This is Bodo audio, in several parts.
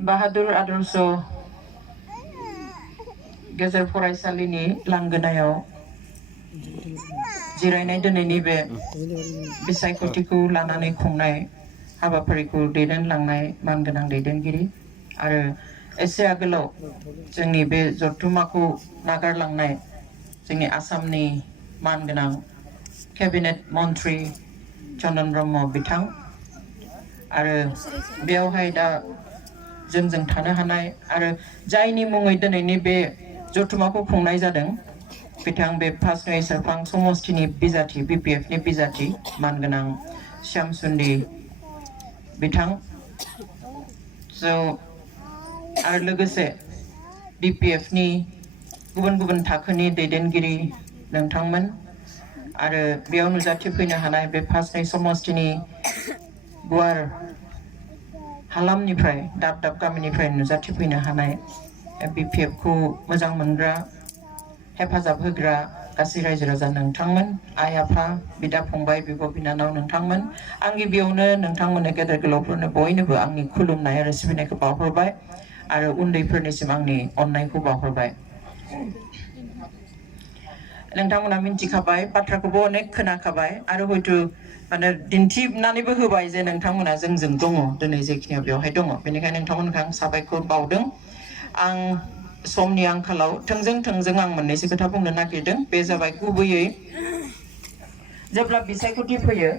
बाहादुर आदर्श गेजेर फरायसालिनि लांगोनायाव जिरायनाय दिनैनि बे बिसायख'थिखौ लानानै खुंनाय हाबाफारिखौ दैदेनलांनाय मानगोनां दैदेनगिरि आरो एसे आगोलाव जोंनि बे जथुम्माखौ नागारलांनाय जोंनि आसामनि मानगोनां केबिनेट मन्त्रि चन्दन ब्रह्म बिथां आरो बेयावहाय दा जोंजों थानो हानाय आरो जायनि मुङै दिनैनि बे जथुम्माखौ खुंनाय जादों बिथां बे फासनै सेरफां समष्टिनि बिजाथि BPF नि बिजाथि मानगोनां श्यामसुन्दि बिथां आरो लोगोसे BPF नि गुबुन गुबुन थाखोनि दैदेनगिरि नोंथांमोन आरो बेयाव नुजाथिफैनो हानाय बे फासनै समष्टिनि गुवार हालामनिफ्राय दाब दाब गामिनिफ्राय नुजाथिफैनो हानाय BPF खौ मोजां मोनग्रा हेफाजाब होग्रा गासै रायजो राजा नोंथांमोन आइ आफा बिदा फंबाय बिब' बिनानाव नोंथांमोन आं गिबियावनो नोंथांमोननो गेदेर गोलावफोरनो बयनोबो आंनि खुलुमनाय आरो सिबिनायखौ बावहरबाय आरो उन्दैफोरनिसिम आंनि अननायखौ बावहरबाय नोंथांमोना मिन्थिखाबाय बाथ्राखौबो अनेक खोनाखाबाय आरो हयतो माने दिन्थिनानैबो होबाय जे नोंथांमोना जोंजों दङ दिनै जेखिनियाव बेवहाय दङ बेनिखायनो नोंथांमोनखौ आं साबायखर बावदों आं समनि आंखालाव थोंजों आं मोननैसो खोथा बुंनो नागिरदों बे जाबाय गुबैयै जेब्ला बिसायख'थि फैयो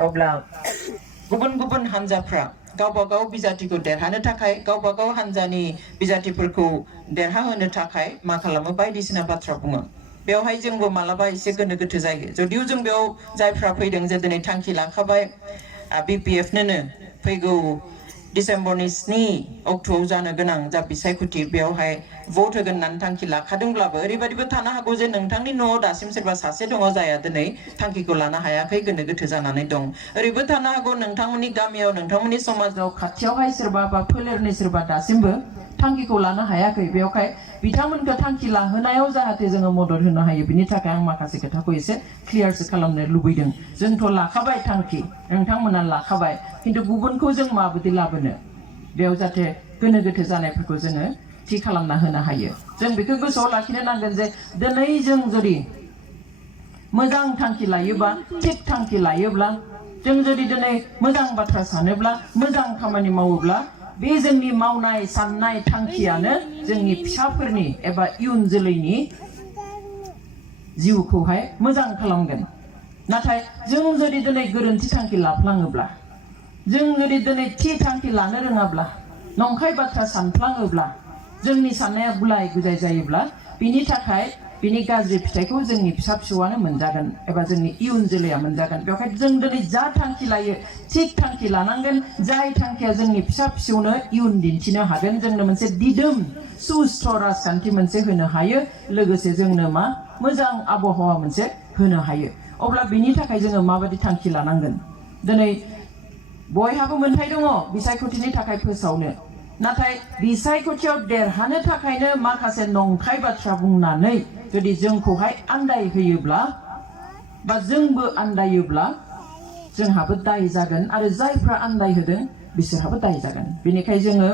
अब्ला गुबुन गुबुन हानजाफ्रा गावबा गाव बिजाथिखौ देरहानो थाखाय गावबा गाव हानजानि बिजाथिफोरखौ देरहाहोनो थाखाय मा खालामो बायदिसिना बाथ्रा बुङो बेवहाय जोंबो मालाबा एसे गोनो गोथो जायो जदिउ जों बेयाव जायफ्रा फैदों जे दिनै थांखि लाखाबाय BPF नोनो फैगौ डिसेम्बरनि 7 अक्ट'आव जानो गोनां जा बिसायख'थि बेवहाय भट होगोन होननानै थांखि लाखादोंब्लाबो ओरैबायदिबो थानो हागौ जे नोंथांनि न'आव दासिम सोरबा सासे दङ जाया दिनै थांखिखौ लानो हायाखै गोनो गोथो जानानै दं ओरैबो थानो हागौ नोंथांमोननि गामियाव नोंथांमोननि समाजाव खाथियावहाय सोरबा बा फोलेरनि सोरबा दासिमबो थांखिखौ लानो हायाखै बेवहाय बिथांमोनखौ थांखि लाहोनायाव जाहाथे जोङो मदद होनो हायो बिनि थाखाय आं माखासे खोथाखौ एसे क्लियारसो खालामनो लुबैदों जोंथ' लाखाबाय थांखि नोंथांमोना लाखाबाय खिन्थु गुबुनखौ जों माबायदि लाबोनो बेयाव जाहाथे गोनो गोथो जानायफोरखौ जोङो थि खालामना होनो हायो जों बेखौ गोसोआव लाखिनो नांगोन जे दिनै जों जुदि मोजां थांखि लायोबा थिग थांखि लायोब्ला जों जुदि दिनै मोजां बाथ्रा सानोब्ला मोजां खामानि मावोब्ला बे जोंनि मावनाय साननाय थांखियानो जोंनि फिसाफोरनि एबा इयुन जोलैनि जिउखौहाय मोजां खालामगोन नाथाय जों जुदि दिनै गोरोन्थि थांखि लाफ्लाङोब्ला जों जुदि दिनै थि थांखि लानो रोङाब्ला नंखाय बाथ्रा सानफ्लाङोब्ला जोंनि साननाया गुलाय गुजाय जायोब्ला बिनि थाखाय बिनि गाज्रि फिथाइखौ जोंनि फिसा फिसौआनो मोनजागोन एबा जोंनि इयुन जोलैया मोनजागोन बेवहाय जों दिनै जा थांखि लायो थिग थांखि लानांगोन जाय थांखिया जोंनि फिसा फिसौनो इयुन दिन्थिनो हागोन जोंनो मोनसे दिदोम सुस्थ' राजखान्थि मोनसे होनो हायो लोगोसे जोंनो मा मोजां आबहावा मोनसे होनो हायो अब्ला बिनि थाखाय जोङो माबायदि थांखि लानांगोन दिनै बयहाबो मोन्थाय दङ बिसायख'थिनि थाखाय फोसावनो नाथाय बिसायख'थियाव देरहानो थाखायनो माखासे नंखाय बाथ्रा बुंनानै जुदि जोंखौहाय आन्दाय होयोब्ला बा जोंबो आन्दायोब्ला जोंहाबो दाय जागोन आरो जायफ्रा आन्दाय होदों बिसोरहाबो दाय जागोन बेनिखायनो जोङो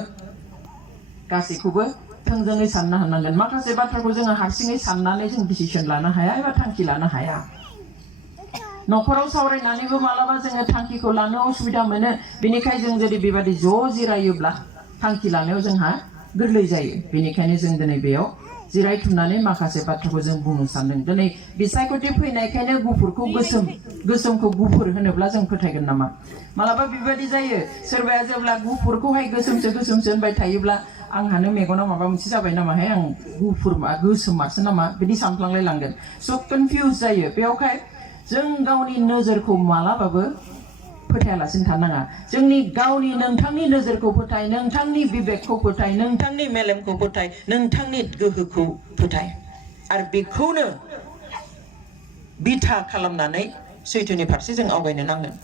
गासैखौबो थोंजोङै साननो हानांगोन माखासे बाथ्राखौ जोङो हारसिङै साननानै जों डिसिसन लानो हाया एबा थांखि लानो हाया न'खराव सावरायनानैबो मालाबा जोङो थांखिखौ लानो उसुबिदा मोनो बेनिखायनो जों जुदि बेबायदि ज' जिरायोब्ला थांखि लानायाव जोंहा गोरलै जायो बेनिखायनो जों दिनै बेयाव जिरायथुमनानै माखासे बाथ्राखौ जों बुंनो सानदों दिनै बिसायख'थि फैनायखायनो गुफुरखौ गोसोम गोसोमखौ गुफुर होनोब्ला जों फोथायगोन नामा मालाबा बेबायदि जायो सोरबाया जेब्ला गुफुरखौहाय गोसोमसो होनबाय थायोब्ला आंहानो मेगनाव माबा मोनसे जाबाय नामाहाय आं गुफुर गोसोम मासो नामा बिदि सानफ्लांलाय लांगोन स' कनफिउज जायो बेवहाय जों गावनि नोजोरखौ मालाबाबो फोथायालासिनो थानाङा जोंनि गावनि नोंथांनि नोजोरखौ फोथाय नोंथांनि बिबेकखौ फोथाय नोंथांनि मेलेमखौ फोथाय नोंथांनि गोहोखौ फोथाय आरो बेखौनो बिथा खालामनानै सैथोनि फारसे जों आवगायनो नांगोन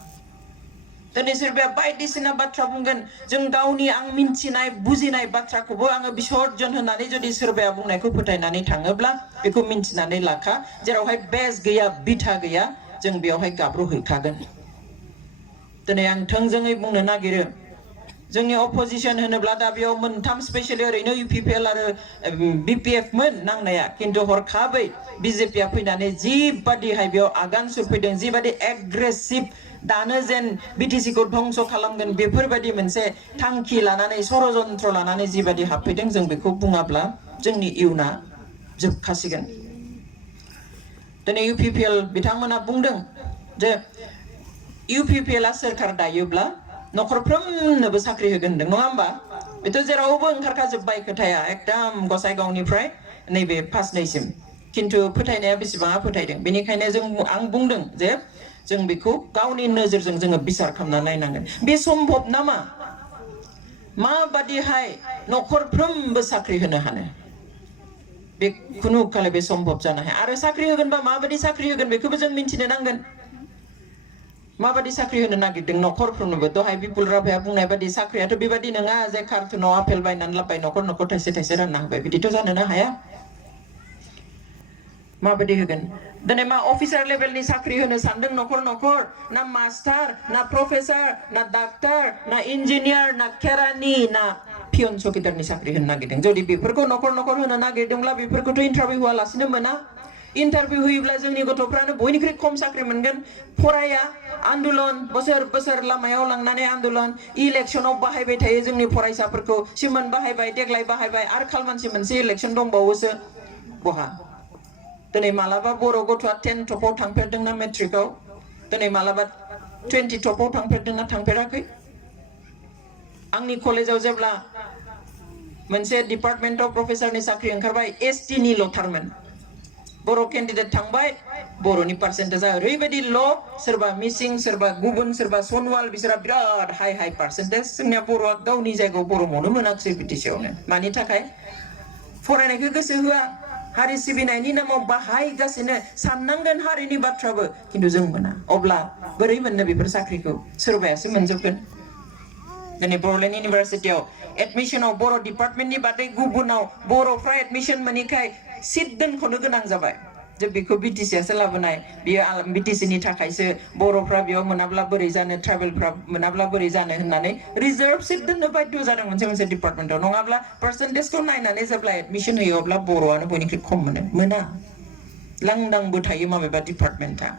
दिनै सोरबाया बायदिसिना बाथ्रा बुंगोन जों गावनि आं मिन्थिनाय बुजिनाय बाथ्राखौबो आङो बिसर्जन होनानै जुदि सोरबाया बुंनायखौ फोथायनानै थाङोब्ला बेखौ मिन्थिनानै लाखा जेरावहाय बेस गैया बिथा गैया जों बेवहाय गाब्र'हैखागोन दिनै आं थोंजोङै बुंनो नागिरो जोंनि अपोजिशन होनोब्ला दा बेयाव मोनथाम स्पेशली ओरैनो UPPL आरो BPF मोन नांनाया किन्तु हरखाबै BJPआ फैनानै जिबादिहाय बेयाव आगान सुरफैदों जिबादि एग्रेसिभ दानो जेन BTC खौ धंस खालामगोन बेफोरबायदि मोनसे थांखि लानानै षड़यन्त्र लानानै जिबादि हाबफैदों जों बेखौ बुङाब्ला जोंनि इयुना जोबखासिगोन दिनै UPPL बिथांमोना बुंदों जे UPPL आ सोरखार दायोब्ला नखरफ्रोमनोबो साख्रि होगोन होनदों नङा होमबा बेथ' जेरावबो ओंखारखाजोब्बाय खोथाया एकदम गसाइगावनिफ्राय नैबे फासनैसिम किन्तु फोथायनाया बेसेबाङा फोथायदों बेनिखायनो आं बुंदों जे जों बेखौ गावनि नोजोरजों जोङो बिसार खालामना नायनांगोन बे सम्भब नामा माबादिहाय नखरफ्रोमबो साख्रि होनो हानो बे खुनु काले बे सम्भब जानो हाया आरो साख्रि होगोनबा माबादि साख्रि होगोन बेखौबो जों मिन्थिनो नांगोन माबादि साख्रि होनो नागिरदों नखरफ्रोमनोबो दहाय बिपुल राभाया बुंनाय बादि साख्रियाथ' बेबादि नङा जे कार्टुनाव आपेल बायनानै लाबोबाय नखर नखर थाइसे थाइसे रानना होबाय बिदिथ' जानोनो हाया माबादि होगोन दिनै मा अफिसार लेभेलनि साख्रि होनो सानदों नखर नखर ना मास्टार ना प्रफेसार ना डाक्टार ना इन्जिनियार ना केरानि ना पियन चौकीदारनि साख्रि होनो नागिरदों जुदि बेफोरखौ नखर नखर होनो नागिरदोंब्ला बेफोरखौथ' इन्टारभिउ होआलासिनो मोना इन्टारभिउ होयोब्ला जोंनि गथ'फ्रानो बयनिख्रुइ खम साख्रि मोनगोन फराया आन्दोलन बोसोर बोसोर लामायाव लांनानै आन्दोलन इलेक्सनाव बाहायबाय थायो जोंनि फरायसाफोरखौ सिमोन बाहायबाय देग्लाय बाहायबाय आरो खालमानसि मोनसे इलेक्सन दंबावोसो बहा दिनै मालाबा बर' गथ'आ 10 टपआव थांफेरदोंना मेट्रिकआव दिनै मालाबा 20 टपआव थांफेरदोंना थांफेराखै आंनि कलेजाव जेब्ला मोनसे डिपार्टमेन्टआव प्रफेसारनि साख्रि ओंखारबाय ST निल'थारमोन बर' केन्डिडेट थांबाय बर'नि पार्सेन्टेजआ ओरैबायदि ल' सोरबा मिसिं सोरबा गुबुन सोरबा सनवाल बिसोरा बिराद हाइ पार्सेन्टेज जोंनिया बर'आ गावनि जायगायाव बर' मावनो मोनाखिसै BTCआवनो मानि थाखाय फरायनायखौ गोसो होआ हारि सिबिनायनि नामाव बाहायगासिनो साननांगोन हारिनि बाथ्राबो किन्तु जों मोना अब्ला बोरै मोननो बेफोर साख्रिखौ सोरबायासो मोनजोबगोन दिनै बर'लेण्ड इउनिभार्सिटियाव एडमिसनाव बर' डिपार्टमेन्टनि बादै गुबुनाव बर'फ्रा एडमिसन मोनिखाय सिट दोनख'नो गोनां जाबाय जे बेखौ BTCआसो लाबोनाय बियो BTCनि थाखायसो बर'फ्रा बेयाव मोनाब्ला बोरै जानो ट्राइबेलफ्रा मोनाब्ला बोरै जानो होननानै रिजार्भ सिट दोननो बाध्य जादों मोनसे डिपार्टमेन्टआव नङाब्ला पार्सेन्टेजखौ नायनानै जेब्ला एडमिसन होयो अब्ला बर'आनो बयनिख्रुइ खम मोना लांदांबो थायो माबेबा डिपार्टमेन्टआ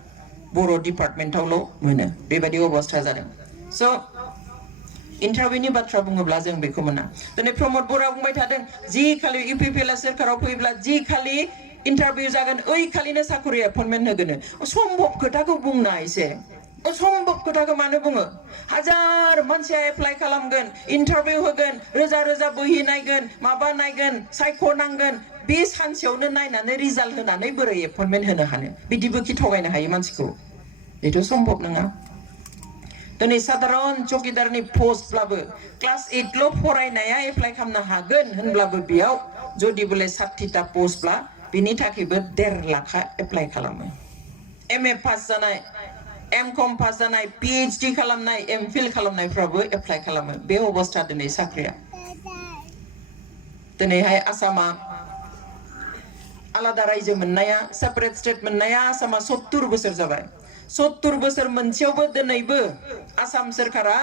बर' डिपार्टमेन्टआवल' मोनो बेबायदि अबस्था जादों स' इन्टारभिउनि बाथ्रा बुङोब्ला जों बेखौ मोना दिनै प्रमद बर'आ बुंबाय थादों जि खालि UPPL आ सोरखाराव फैब्ला जि खालि इन्टारभिउ जागोन ओइ खालिनो साकरि एपइन्टमेन्ट होगोन सम्भब खोथाखौ बुंना एसे असम्भब खोथाखौ मानो बुङो हाजार मानसिया एप्लाइ खालामगोन इन्टारभिउ होगोन रोजा रोजा बहि नायगोन माबा नायगोन सायख'नांगोन बे सानसेयावनो नायनानै रिजाल्ट होनानै बोरै एपइन्टमेन्ट होनो हानो बिदिबो कि थगायनो हायो मानसिखौ बेथ' सम्भब नङा दिनै साधारन चौकीदारनि पोस्टब्लाबो क्लास 8 ल' फरायनाया एप्लाइ खालामनो हागोन होनब्लाबो बेयाव जुदि बोले 60टा पोस्टब्ला बिनि थाखायबो 1.5 लाखा एप्लाइ खालामो MA पास जानाय MCOM पास जानाय PhD खालामनाय MPhil खालामनायफ्राबो एप्लाइ खालामो बे अबस्था दिनै साख्रिया दिनैहाय आसामा आलादा रायजो मोननाया सेपारेट स्टेट मोननाया आसामा 70 बोसोर जाबाय 70 बोसोर मोनसेयावबो दिनैबो आसाम सोरखारा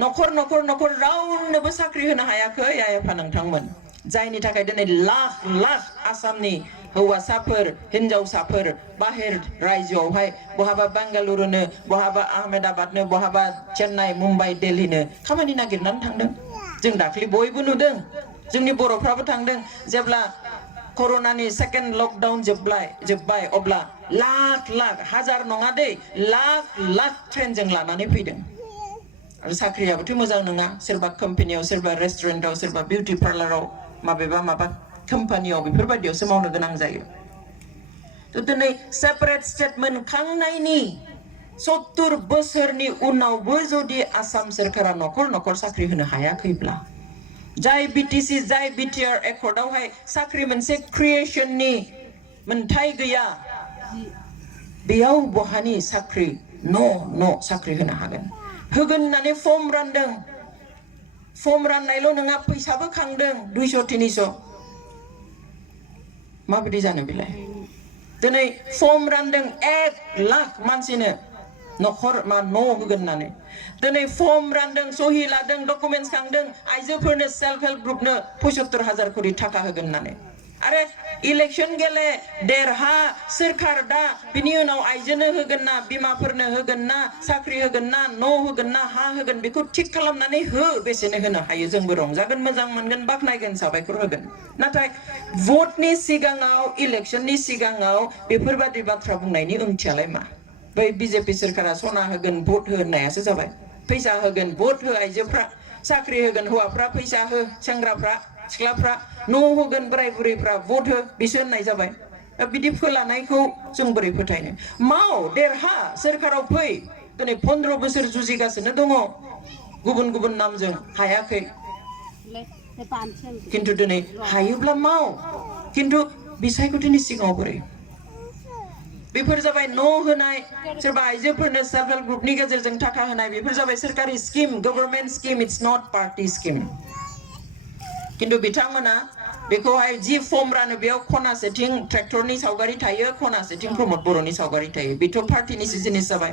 नखर नखर नखर रावनोबो साख्रि होनो हायाखै आइ आफा नोंथांमोन जायनि थाखाय दिनै लाख लाख आसामनि हौवासाफोर हिनजावसाफोर बाहेर रायजोआवहाय बहाबा बेंगालुरुनो बहाबा आहमेदाबादनो बहाबा चेन्नाइ मुम्बाइ दिल्लीनो खामानि नागिरनानै थांदों जों दाख्लि बयबो नुदों जोंनि बर'फ्राबो थांदों जेब्ला कर'नानि सेकेन्ड लकडाउन जोब्बाय अब्ला लाख लाख हाजार नङा दै लाख लाख ट्रेनजों लानानै फैदों आरो साख्रियाबोथ' मोजां नङा सोरबा कम्पानियाव सोरबा रेस्टुरेन्टआव सोरबा बिउटि पार्लाराव माबा कम्पानियाव बेफोरबायदियावसो मावनो गोनां जायो थ' दिनै सेपारेट स्टेट मोनखांनायनि 70 बोसोरनि उनावबो जुदि आसाम सोरखारा नखर नखर साख्रि होनो हायाखैब्ला जाय BTC जाय BTR एकर्डआवहाय साख्रि मोनसे क्रिएशननि मोनथाय गैया बेयाव बहानि साख्रि न' साख्रि होनो हागोन होगोन होननानै फर्म रानदों फर्म राननायल' नङा फैसाबो खांदों 200-300 माबायदि जानो बेलाय दिनै फर्म रानदों 1 लाख मानसिनो न'खर मा न' होगोन होननानै दिनै फर्म रानदों सहि लादों डकुमेन्टस खांदों आइजोफोरनो सेल्फ हेल्प ग्रुपनो 75,000 कोटी थाखा होगोन होननानै आरो इलेक्शन गेले देरहा सोरखार दा बिनि उनाव आइजोनो होगोन ना बिमाफोरनो होगोन ना साख्रि होगोन ना न' होगोन ना हा होगोन बेखौ थिक खालामनानै हो बेसेनो होनो हायो जोंबो रंजागोन मोजां मोनगोन बाखनायगोन साबायखर होगोन नाथाय भटनि सिगाङाव इलेक्शननि सिगाङाव बेफोरबादि बाथ्रा बुंनायनि ओंथियालाय मा बै बीजेपी सोरखारा सना होगोन भट हो होननायासो जाबाय फैसा होगोन भट हो आइजोफ्रा साख्रि होगोन हौवाफ्रा फैसा हो सेंग्राफ्रा सिख्लाफ्रा न' होगोन बोराय बुरैफ्रा भट हो बिसोर होननाय जाबाय बिदि फोलानायखौ जों बोरै फोथायनो माव देरहा सोरखाराव फै दिनै 15 बोसोर जुजिगासिनो दङ गुबुन गुबुन नामजों हायाखै किन्तु दिनै हायोब्ला माव किन्तु बिसायख'थिनि सिगाङाव बोरै बेफोर जाबाय न' होनाय सोरबा आइजोफोरनो सेल्फ हेल्प ग्रुपनि गेजेरजों थाखा होनाय बेफोर जाबाय सोरखारि scheme government scheme it's not party scheme किन्तु बिथांमोना बेखौहाय जि फर्म रानो बेयाव खनासेथिं ट्रेक्टरनि सावगारि थायो खनासेथिं प्रमोद बर'नि सावगारि थायो बेथ' पार्टीनिसो जिनिस जाबाय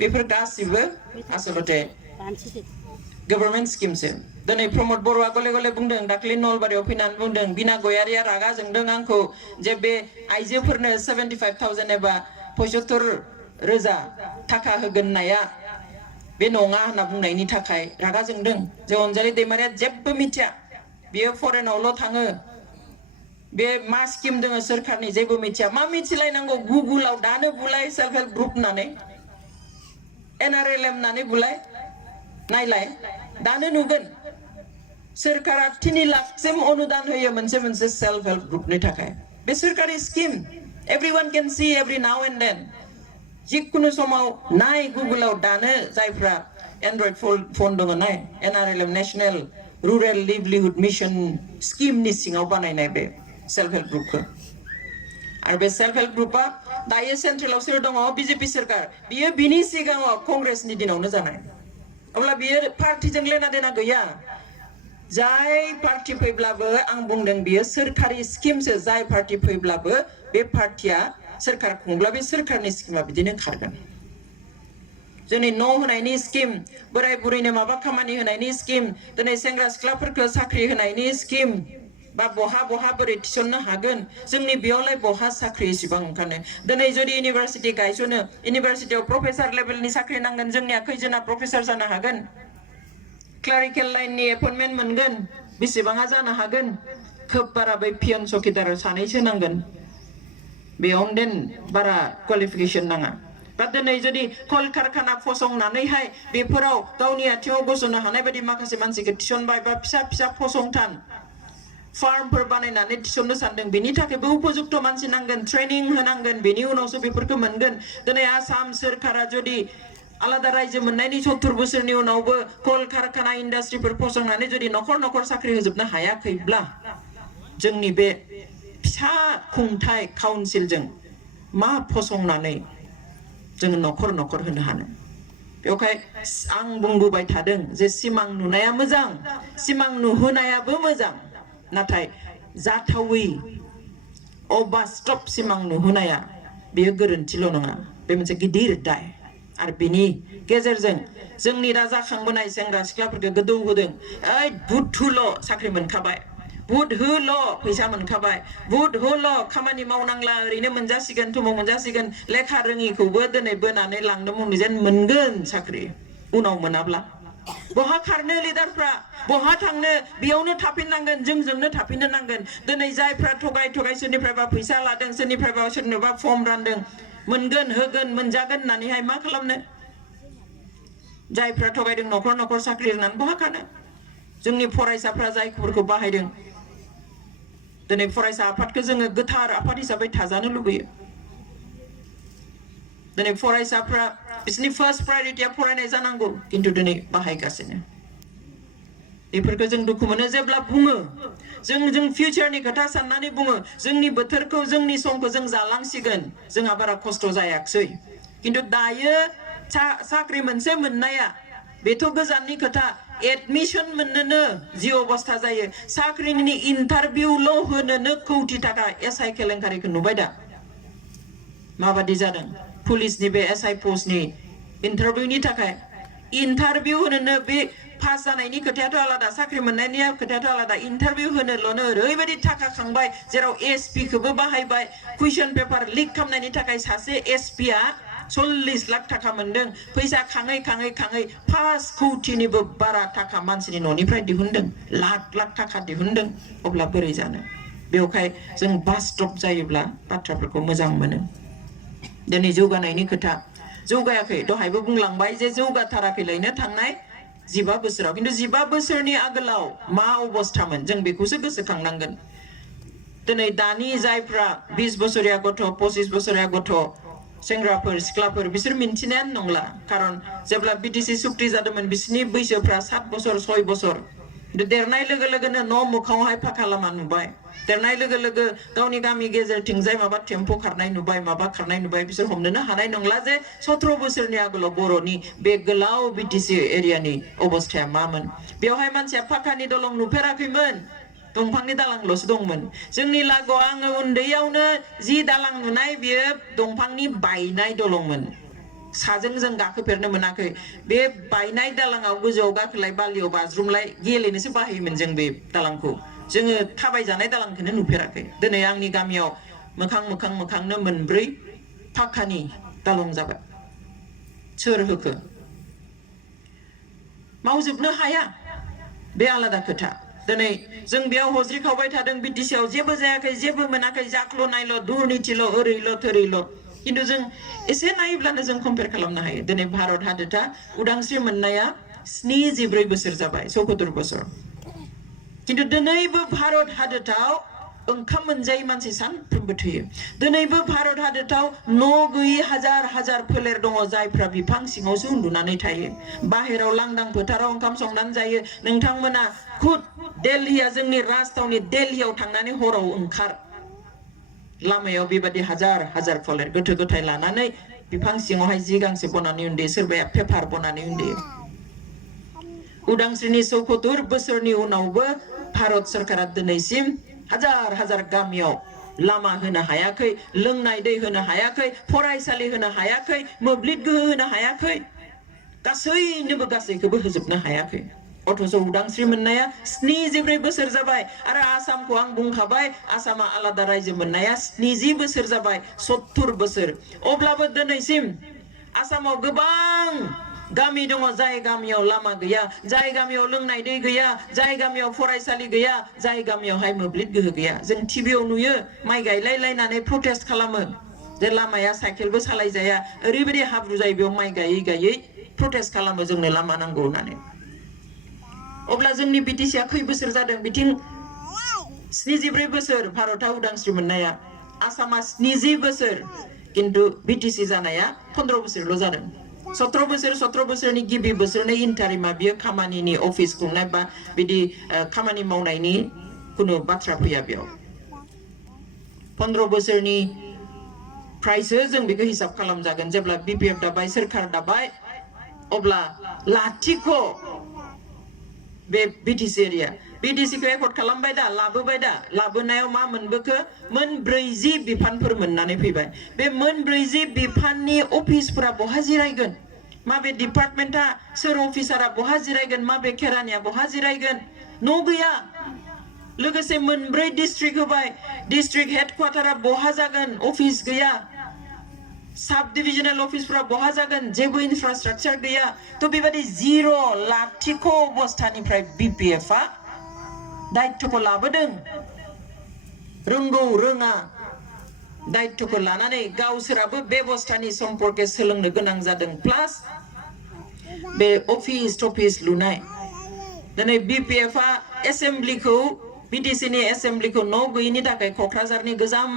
बेफोर गासिबो आसलते गभर्नमेन्ट स्किमसो दिनै प्रमोद बर'आ गले गले बुंदों दाख्लै नलबारियाव फैनानै बुंदों बिना गयारिया रागा जोंदों आंखौ जे बे आइजोफोरनो 75,000 एबा 75,000 थाखा होगोन होननाया बे नङा होनना बुंनायनि थाखाय रागा जोंदों जे अनजालि दैमारिया जेबो मिथिया बियो फरेनावल' थाङो बे मा स्किम दङ सोरखारनि जेबो मिथिया मा मिथिलायनांगौ गुगोलाव दानो बुलाय सेल्फ हेल्प ग्रुप होननानै NRLM होननानै बुलाय नायलाय दानो नुगोन सोरखारा 3 लाखसिम अनुदान होयो मोनसे मोनसे सेल्फ हेल्प ग्रुपनि थाखाय बे सोरखारि scheme everyone can see every now and then जिकुनु समाव नाय गुगोलाव दानो जायफ्रा एंड्रॉइड फोन दङ नाय NRLM national rural livelihood mission स्किमनि सिङाव बानायनाय बे सेल्फ हेल्प ग्रुपखौ आरो बे सेल्फ हेल्प ग्रुपआ दायो सेन्ट्रेलाव सोर दङ बीजेपी सरकार बियो बिनि सिगाङाव कंग्रेसनि दिनावनो जानाय अब्ला बियो पार्टीजों लेना देना गैया जाय पार्टी फैब्लाबो आं बुंदों बियो सोरखारि स्किमसो जाय पार्टी फैब्लाबो बे पार्टीया सोरखार खुंब्ला बे सोरखारनि स्किमा बिदिनो खारगोन जोंनि न' होनायनि स्किम बोराय बुरैनो माबा खामानि होनायनि स्किम दिनै सेंग्रा सिख्लाफोरखौ साख्रि होनायनि स्किम बा बहा बहा बोरै थिसननो हागोन जोंनि बेयावलाय बहा साख्रि एसेबां ओंखारनो दिनै जुदि इउनिभार्सिटि गायसनो इउनिभार्सिटियाव प्रफेसर लेभेलनि साख्रि नांगोन जोंनिया खैजना प्रफेसर जानो हागोन क्लारिकेल लाइननि एपइन्टमेन्ट मोनगोन बेसेबाङा जानो हागोन खोब बारा बै पियन चौकीदार सानैसो नांगोन बेयावनो देन बारा क्वालिफिकेशन नाङा दा दिनै जुदि कल कारखाना फसंनानैहाय बेफोराव गावनि आथिङाव गसंनो हानाय बायदि माखासे मानसिखौ थिसनबाय बा फिसा फिसा फसंथान फार्मफोर बानायनानै थिसननो सानदों बेनि थाखायबो उपयुक्त मानसि नांगोन ट्रेनिं होनांगोन बेनि उनावसो बेफोरखौ मोनगोन दिनै आसाम सोरखारा जुदि आलादा रायजो मोननायनि 70 बोसोरनि उनावबो कल कारखाना इन्डास्ट्रिफोर फसंनानै जुदि नखर नखर साख्रि होजोबनो हायाखैब्ला जोंनि बे फिसा खुंथाय काउन्सिलजों मा फसंनानै जों नखर नखर होनो हानो बेवहाय आं बुंबोबाय थादों जे सिमां नुनाया मोजां सिमां नुहोनायाबो मोजां नाथाय जाथावै अबास्तब सिमां नुहोनाया बेयो गोरोन्थिल' नङा बे मोनसे गिदिर दाय आरो बेनि गेजेरजों जोंनि दा जाखांबोनाय सेंग्रा सिख्लाफोरखौ गोदौ होदों ओइ भुट हुल' साख्रि मोनखाबाय भुट होल' फैसा मोनखाबाय भुट होल' खामानि मावनांला ओरैनो मोनजासिगोन थुमाव मोनजासिगोन लेखा रोङिखौबो दिनै बोनानै लांनो मुंनि जेन मोनगोन साख्रि उनाव मोनाब्ला बहा खारनो लिडारफ्रा बहा थांनो बेयावनो थाफिननांगोन जोंजोंनो थाफिननो नांगोन दिनै जायफ्रा थगाय थगाय सोरनिफ्रायबा फैसा लादों सोरनिफ्रायबा सोरनोबा फर्म रानदों मोनगोन होगोन मोनजागोन होननानैहाय मा खालामनो जायफ्रा थगायदों नखर नखर साख्रि होनानै बहा खानो जोंनि फरायसाफ्रा जायफोरखौ बाहायदों दिनै फरायसा आफादखौ जोङो गोथार आफाद हिसाबै थाजानो लुबैयो दिनै फरायसाफ्रा बिसोरनि फार्स्ट प्रायोरिटिया फरायनाय जानांगौ किन्तु दिनै बाहायगासिनो बेफोरखौ जों दुखु मोनो जेब्ला बुङो जों फिउचारनि खोथा साननानै बुङो जोंनि बोथोरखौ जोंनि समखौ जों जालांसिगोन जोंहा बारा खस्थ' जायाखसै किन्तु दायो साख्रि मोनसे मोननाया बेथ' गोजाननि खोथा एडमिशन मोननोनो जि अबस्था जायो साख्रिनि इन्टारभिउल' होनोनो कौटि थाखा एसआइ केलेंकारिखौ नुबाय दा माबादि जादों पुलिसनि बे एसआइ पस्टनि इन्टारभिउनि थाखाय इन्टारभिउ होनोनो बे पास जानायनि खोथायाथ' आलादा साख्रि मोननायनि खोथायाथ' आलादा इन्टारभिउ होनोल'नो ओरैबायदि थाखा खांबाय जेराव एसपि खौबो बाहायबाय कुइसन पेपार लिक खालामनायनि थाखाय सासे एसपि आ 40 लाख थाखा मोनदों फैसा खाङै 5 कौटिनिबो बारा थाखा मानसिनि न'निफ्राय दिहुनदों लाख थाखा दिहुनदों अब्ला बोरै जानो बेवहाय जों बास्तब जायोब्ला बाथ्राफोरखौ मोजां मोनो दिनै जौगानायनि खोथा जौगायाखै दहायबो बुंलांबाय जे जौगाथाराखैलायनो थांनाय 15 बोसोराव किन्तु 15 बोसोरनि आगोलाव मा अबस्थामोन जों बेखौसो गोसोखांनांगोन दिनै दानि जायफ्रा 20 बोसोरिया गथ' 25 बोसोरिया गथ' सेंग्राफोर सिख्लाफोर बिसोर मिन्थिनायानो नंला खारन जेब्ला बिटिसि सुक्ति जादोंमोन बिसोरनि बैसोफ्रा 7 बोसोर 6 बोसोर देरनाय लोगो लोगोनो न' मोखाङावहाय फाखा लामा नुबाय देरनाय लोगो लोगो गावनि गामि गेजेरथिंजाय माबा टेम्पो खारनाय नुबाय माबा खारनाय नुबाय बिसोर हमनोनो हानाय नंला जे 17 बोसोरनि आगोलाव बर'नि बे गोलाव बिटिसि एरियानि अबस्थाया मामोन बेवहाय मानसिया फाखानि दलं नुफेराखैमोन दंफांनि दालांल'सो दंमोन जोंनि लागोआव आङो उन्दैयावनो जि दालां नुनाय बियो दंफांनि बायनाय दलंमोन साजों जों गाखोफेरनो मोनाखै बे बायनाय दालाङाव गोजौआव गाखोलाय बालियाव बाज्रुमलाय गेलेनोसो बाहायोमोन जों बे दालांखौ जोङो थाबायजानाय दालांखौनो नुफेराखै दिनै आंनि गामियाव मोखांनो मोनब्रै फाखानि दालां जाबाय सोर होखो मावजोबनो हाया बे आलादा खोथा दिनै जों बेयाव हज्रि खावबाय थादों बिटिसिआव जेबो जायाखै जेबो मोनाखै जाख्ल' नायल' दुर्निथिल' ओरैल' थोरैल' किन्तु जों एसे नायोब्लानो जों कम्पेयार खालामनो हायो दिनै भारत हादोरा उदांस्रि मोननाया 74 बोसोर जाबाय 74 बोसोर किन्तु दिनैबो भारत हादोराव ओंखाम मोनजायै मानसि सानफ्रोमबो थैयो दिनैबो भारत हादोराव न' गैयै हाजार फोलेर दङ जायफ्रा बिफां सिङावसो उन्दुनानै थायो बाहेराव लांदां फोथाराव ओंखाम संनानै जायो नोंथांमोना खुद दिल्लीया जोंनि राजथावनि दिल्लीयाव थांनानै हराव ओंखार लामायाव बेबादि हाजार फोलेर गोथो गोथाय लानानै बिफां सिङावहाय जि गांसे बनानै उन्दुयो सोरबाया पेपार बनानै उन्दुयो उदांस्रिनि 74 बोसोरनि उनावबो भारत सरकारा दिनैसिम हाजार गामियाव लामा होनो हायाखै लोंनाय दै होनो हायाखै फरायसालि होनो हायाखै मोब्लिब गोहो होनो हायाखै गासैखौबो होजोबनो हायाखै अथ'स उदांस्रि मोननाया 74 बोसोर जाबाय आरो आसामखौ आं बुंखाबाय आसामा आलादा रायजो मोननाया 70 बोसोर जाबाय 70 बोसोर अब्लाबो दिनैसिम आसामाव गोबां गामि दङ जाय गामियाव लामा गैया जाय गामियाव लोंनाय दै गैया जाय गामियाव फरायसालि गैया जाय गामियावहाय मोब्लिब गोहो गैया जों टिभियाव नुयो माइ गायलायलायनानै प्रटेस्ट खालामो जे लामाया साइकेलबो सालाय जाया ओरैबायदि हाब्रु जायो बेयाव माइ गायै प्रटेस्ट खालामो जोंनो लामा नांगौ होननानै अब्ला जोंनि बिटिसिआ खै बोसोर जादों बिथिं 74 बोसोर भारतआ उदांस्रि मोननाया आसामा 70 बोसोर किन्तु बिटिसि जानाया 15 बोसोरल' जादों 17 बोसोरनि गिबि बोसोरनि इन्टारिमा बियो खामानिनि अफिस खुंनाय बा बिदि खामानि मावनायनि कुनु बाथ्रा फैया बेयाव 15 बोसोरनि फ्रायसो जों बेखौ हिसाब खालामजागोन जेब्ला BPF दाबाय सोरखार दाबाय अब्ला लाथिख' बे बिटिसि एरिया बिटिसिखौ एकर्ड खालामबाय दा लाबोबाय दा लाबोनायाव मा मोनबोखो मोन 40 बिफानफोर मोननानै फैबाय बे मोन 40 बिफाननि अफिसफोरा बहा जिरायगोन माबे डिपार्टमेन्टआ सोर अफिसारा बहा जिरायगोन माबे खेरानिया बहा जिरायगोन न' गैया लोगोसे मोनब्रै डिस्ट्रिक्ट होबाय डिस्ट्रिक्ट हेडक्वार्टारा बहा जागोन अफिस गैया सब डिविजनल अफिसफोरा बहा जागोन जेबो इनफ्रास्ट्राक्चार गैया तो बेबादि जिर' लाथिख' अबस्थानिफ्राय BPFआ दायित्वखौ लाबोदों रोंगौ रोङा दायित्वखौ लानानै गावसोराबो बेबस्थानि सम्पर्के सोलोंनो गोनां जादों प्लास बे अफिस लुनाय दिनै BPFआ एसेम्ब्लिखौ बिटिसिनि एसेम्ब्लिखौ न' गैयिनि थाखाय क'क्राझारनि गोजाम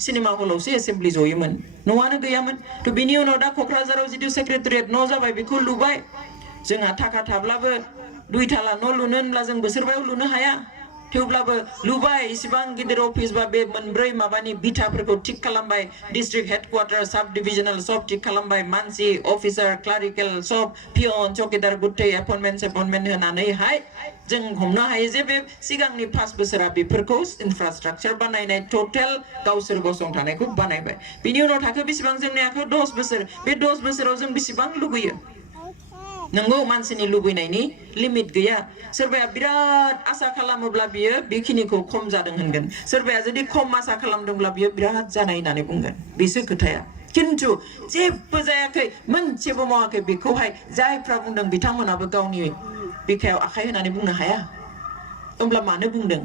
सिनेमा हलावसो एसेम्ब्लि जयोमोन न'आनो गैयामोन तो बिनि उनाव दा क'क्राझाराव जितु सेक्रेटारियेट न' जाबाय बेखौ लुबाय जोंहा थाखा थाब्लाबो 2 थाला न' लुनो होनब्ला जों बोसोरबायाव लुनो हाया थेवब्लाबो लुबाय इसिबां गिदिर अफिस बा बे मोनब्रै माबानि बिथाफोरखौ थिक खालामबाय डिस्ट्रिक्ट हेडक्वार्टार साब डिभिजनेल सब थिक खालामबाय मानसि अफिसार क्लारिकेल सब पियन चौकीदार गुथै एपइन्टमेन्ट होनानैहाय जों हमनो हायो जे बे सिगांनि 5 बोसोरा बेफोरखौ इनफ्रास्ट्राक्चार बानायनाय टोटेल गावसोर गसंथानायखौ बानायबाय बिनि उनाव थाखो बेसेबां जोंनि आखायाव 10 बोसोर बे 10 बोसोराव जों बेसेबां लुबैयो नंगौ मानसिनि लुबैनायनि लिमिट गैया सोरबाया बिराद आसा खालामोब्ला बियो बेखिनिखौ खम जादों होनगोन सोरबाया जुदि खम आसा खालामदोंब्ला बियो बिराद जानाय होननानै बुंगोन बेसो खोथाया किन्तु जेबो जायाखै मोनसेबो मावाखै बेखौहाय जायफ्रा बुंदों बिथांमोनाबो गावनि बिखायाव आखाइ होनानै बुंनो हाया होमब्ला मानो बुंदों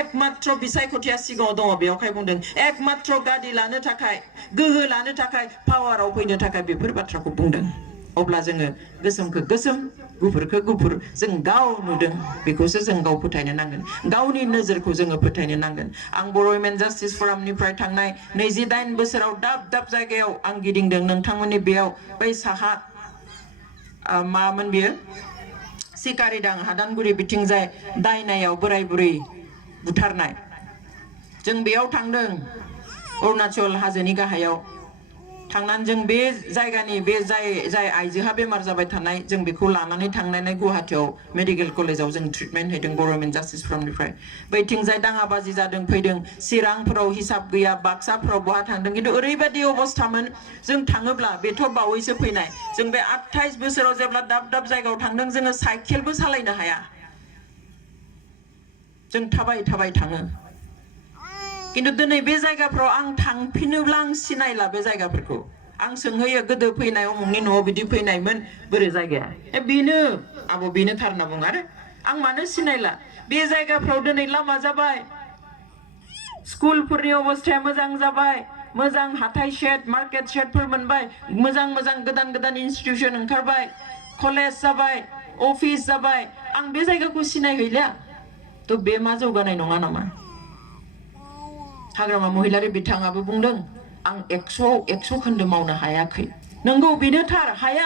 एकमात्र बिसायख'थिया सिगाङाव दङ बेयावहाय बुंदों एकमात्र गादि लानो थाखाय गोहो लानो थाखाय पावाराव फैनो थाखाय बेफोर बाथ्राखौ बुंदों अब्ला जोङो गोसोमखौ गोसोम गुफुरखौ गुफुर जों गाव नुदों बेखौसो जों गाव फोथायनो नांगोन गावनि नोजोरखौ जोङो फोथायनो नांगोन आं बर' वुमेन जास्टिस फरामनिफ्राय थांनाय 28 बोसोराव दाब दाब जायगायाव आं गिदिंदों नोंथांमोननि बेयाव बै साहा मामोन बियो सिकारिदां हादानगुरि बिथिंजाय दायनायाव बोराय बुरै बुथारनाय जों बेयाव थांदों अरुणाचल हाजोनि गाहायाव थांनानै जों बे जायगानि बे जाय आइजोहा बेमार जाबाय थानाय जों बेखौ लानानै थांनानै गुवाहाटीयाव मेडिकेल कलेजाव जों ट्रिटमेन्ट हैदों बर' वुमेन जास्टिस फरामनिफ्राय बैथिंजाय दाङाबाजि जादों फैदों चिरांफोराव हिसाब गैया बाक्साफोराव बहा थांदों किन्तु ओरैबायदि अबस्थामोन जों थाङोब्ला बेथ' बावैसो फैनाय जों बे 28 बोसोराव जेब्ला दाब दाब जायगायाव थांदों जोङो साइकेलबो सालायनो हाया जों थाबाय थाबाय थाङो किन्तु दिनै बे जायगाफ्राव आं थांफिनोब्ला आं सिनायला बे जायगाफोरखौ आं सोंहैयो गोदो फैनाय उमुगनि न'आव बिदि फैनायमोन बोरै जायगाया बेनो आब' बेनो थार होनना बुङो आरो आं मानो सिनायला बे जायगाफ्राव दिनै लामा जाबाय स्कुलफोरनि अबस्थाया मोजां जाबाय मोजां हाथाइ शेड मार्केट शेडफोर मोनबाय मोजां मोजां गोदान गोदान इनस्टिट्यूशन ओंखारबाय कलेज जाबाय अफिस जाबाय आं बे जायगाखौ सिनायहैला थ' बे मा जौगानाय नङा नामा हाग्रामा महिलारि बिथाङाबो बुंदों आं 100 खोन्दो मावनो हायाखै नंगौ बेनो थार हाया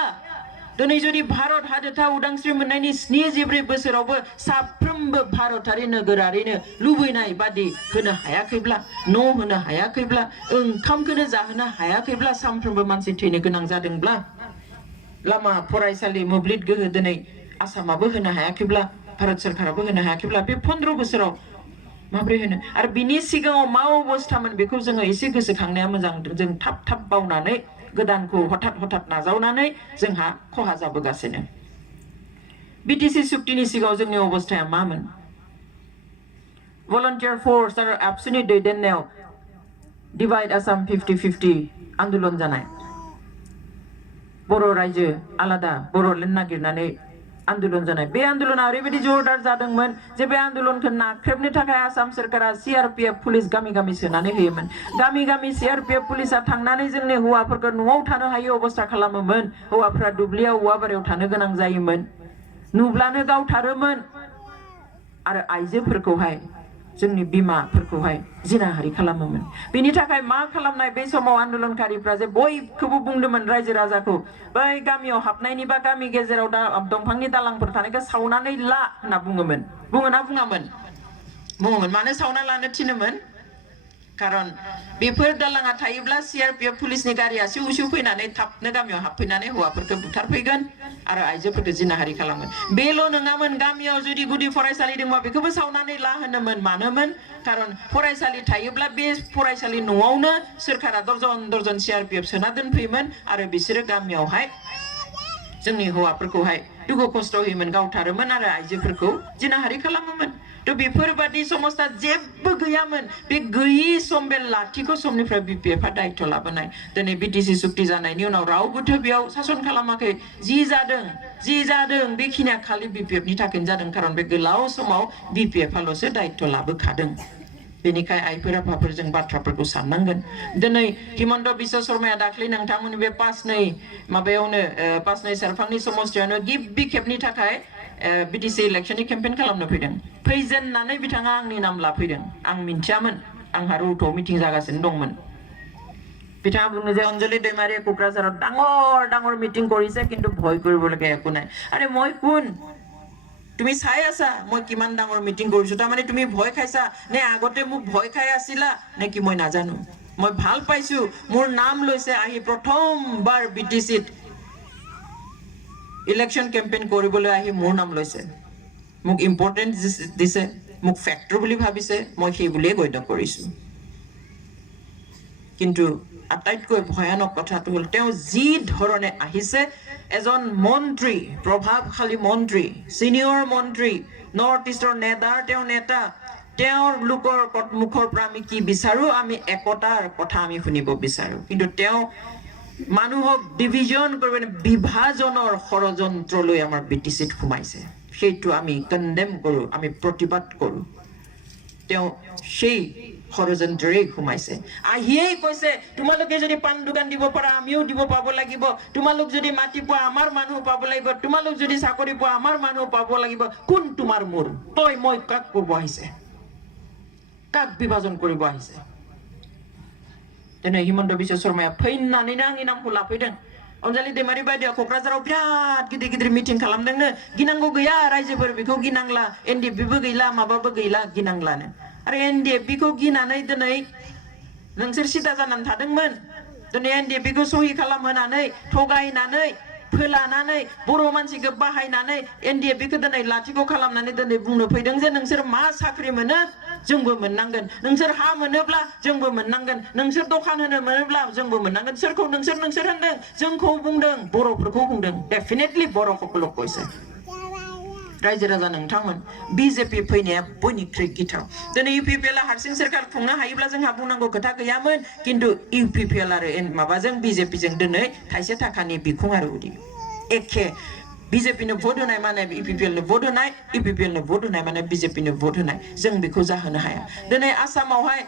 दिनै जुदि भारत हादोरसा उदांस्रि मोननायनि 74 बोसोरावबो साफ्रोमबो भारतारि नोगोरारिनो लुबैनाय बादि होनो हायाखैब्ला न' होनो हायाखैब्ला ओंखामखौनो जाहोनो हायाखैब्ला सानफ्रोमबो मानसि थैनो गोनां जादोंब्ला लामा फरायसालि मोब्लिब गोहो दिनै आसामाबो होनो हायाखैब्ला भारत सरकाराबो होनो हायाखैब्ला बे 15 बोसोराव माब्रै होनो आरो बिनि सिगाङाव मा अबस्थामोन बेखौ जोङो एसे गोसोखांनाया मोजां जों थाब थाब बावनानै गोदानखौ हठात नाजावनानै जोंहा खहा जाबोगासिनो बिटिसि सुक्तिनि सिगाङाव जोंनि अबस्थाया मामोन भलन्टियार फोर्स आरो एबसुनि दैदेननायाव डिवाइड आसाम 50-50 आन्दोलन जानाय बर' रायजो आलादा बर'लेण्ड नागिरनानै आन्दोलन जानाय बे आन्दोलना ओरैबायदि जोरदार जादोंमोन जे बे आन्दोलनखौ नाख्रेबनो थाखाय आसाम सरकारा सीआरपीएफ पुलिस गामि गामि सोनानै होयोमोन गामि गामि सीआरपीएफ पुलिसा थांनानै जोंनि हौवाफोरखौ न'आव थानो हायै अबस्था खालामोमोन हौवाफोरा दुब्लियाव औवाबारियाव थानो गोनां जायोमोन नुब्लानो गावथारोमोन आरो आइजोफोरखौहाय जोंनि बिमाफोरखौहाय जिनाहारि खालामोमोन बेनि थाखाय मा खालामनाय बे समाव आन्दोलनकारिफ्रा जे बयखौबो बुंदोंमोन रायजो राजाखौ बै गामियाव हाबनायनि बा गामि गेजेराव दंफांनि दालांफोर थानायखौ सावनानै ला होनना बुङोमोन बुङोना बुङोमोन मानो सावना लानो थिनोमोन खारन बेफोर दालाङा थायोब्ला सीआरपीएफ पुलिसनि गारिया सिउ सिउ फैनानै थाबनो गामियाव हाबफैनानै हौवाफोरखौ बुथारफैगोन आरो आइजोफोरखौ जिनाहारि खालामगोन बेल' नङामोन गामियाव जुदि गुदि फरायसालि दंबा बेखौबो सावनानै ला होनोमोन मानोमोन खारन फरायसालि थायोब्ला बे फरायसालि न'आवनो सोरखारा दर्जन सीआरपीएफ सोना दोनफैयोमोन आरो बिसोरो गामियावहाय जोंनि हौवाफोरखौहाय दुखु खस्थ' होयोमोन गावथारोमोन आरो आइजोफोरखौ जिनाहारि खालामोमोन थ' बेफोरबादि समस्था जेबो गैयामोन बे गैयि सम बे लाथिख' समनिफ्राय बिपिएफआ दायित्व लाबोनाय दिनै बिटिसि सुक्ति जानायनि उनाव रावबोथ' बेयाव सासन खालामाखै जि जादों बेखिनिया खालि बिपिएफनि थाखायनो जादों खारन बे गोलाव समाव बिपिएफआल'सो दायित्व लाबोखादों बेनिखाय आइफोर आफाफोर जों बाथ्राफोरखौ साननांगोन दिनै हिमन्त बिश्व शर्माया दाख्लै नोंथांमोन बे पासनै माबायावनो पासनै सेरफांनि समस्थियावनो गिबि खेबनि थाखाय बिटिसि इलेक्शननि केम्पेन खालामनो फैदों फैजेननानै बिथाङा आंनि नाम लाफैदों आं मिन्थियामोन आंहा रुटआव मिटिं जागासिनो दंमोन बिथाङा बुङो जे अंजलि दैमारिया क'क्राझाराव डाঙर मिटिं কৰিছে কিন্তু ভয় কৰিবলগীয়া একো নাই আরে মই কোন তুমি চাই আছা মই কিমান ডাঙৰ মিটিং কৰিছো তাৰমানে তুমি ভয় খাইছা নে আগতে মোক ভয় খাই আছিলা নে কি মই নাজানো মই ভাল পাইছো মোৰ নাম লৈছে আহি প্ৰথমবাৰ বিটিসিত ইলেকশন কেম্পেইন কৰিবলৈ আহি মোৰ নাম লৈছে মোক ইম্পৰ্টেন্ট দিছে মোক ফ্যাক্টৰ বুলি ভাবিছে মই সেই বুলিয়ে গণ্য কৰিছো কিন্তু আটাইতকৈ ভয়ানক কথাটো হল তেওঁ যি ধৰণে আহিছে এজন মন্ত্ৰী প্ৰভাৱশালী মন্ত্ৰী সিনিয়ৰ মন্ত্ৰী নৰ্থ ইষ্টৰ নেতাৰ তেওঁ নেতা তেওঁৰ লোকৰ মুখৰ পৰা আমি কি বিচাৰো আমি একতাৰ কথা আমি শুনিব বিচাৰো কিন্তু তেওঁ মানুহক ডিভিজন কৰিব বিভাজনৰ ষড়যন্ত্ৰলৈ আমাৰ বিটিসিত সোমাইছে সেইটো আমি কন্ডেম কৰো আমি প্ৰতিবাদ কৰো তেওঁ সেই ষড়যন্ত্ৰৰে সোমাইছে আহিয়েই কৈছে তোমালোকে যদি পান দোকান দিব পাৰা আমিও দিব পাব লাগিব তোমালোক যদি মাটি পোৱা আমাৰ মানুহ পাব লাগিব তোমালোক যদি চাকৰি পোৱা আমাৰ মানুহ পাব লাগিব কোন তোমাৰ মোৰ তই মই কাক কৰিব আহিছে কাক বিভাজন কৰিব আহিছে তেনে হিমন্ত বিশ্ব শৰ্মায়া फैनानै आंनि नामखौ लाफैदों अनजालि दैमारि बायदिया कक्राझाराव बिराद गिदिर गिदिर मिटिं खालामदोंनो गिनांगौ गैया रायजोफोर बेखौ गिनांला एनडिएफबो गैला माबाबो गैला गिनांलानो आरो एनडिएफबिखौ गिनानै दिनै नोंसोर सिदा जानानै थादोंमोन दिनै एनडिएफबिखौ सहि खालामहोनानै थगायनानै फोलानानै बर' मानसिखौ बाहायनानै एनडिएफबिखौ दिनै लाथिख' खालामनानै दिनै बुंनो फैदों जे नोंसोर मा साख्रि मोनो जोंबो मोननांगोन नोंसोर हा मोनोब्ला जोंबो मोननांगोन नोंसोर दखान होनो मोनोब्ला जोंबो मोननांगोन सोरखौ नोंसोर होनदों जोंखौ बुंदों बर'फोरखौ बुंदों डेफिनेटली बर'फोरखौ कइसे रायजो राजा नोंथांमोन बीजेपी फैनाया बयनिख्रुइ गिथाव दिनै इउपिपिएल हारसिं सोरखार खुंनो हायोब्ला जोंहा बुंनांगौ खोथा गैयामोन किन्तु इउपिपिएल आरो माबाजों बीजेपीजों दिनै थाइसे थाखानि बिखुं आरो उदै एखे बीजेपी ने भोट होनाय माने इउपिपिएल ने भोट होनाय इउपिपिएल ने भोट होनाय माने बीजेपी ने भोट होनाय जों बेखौ जाहोनो हाया दिनै आसामावहाय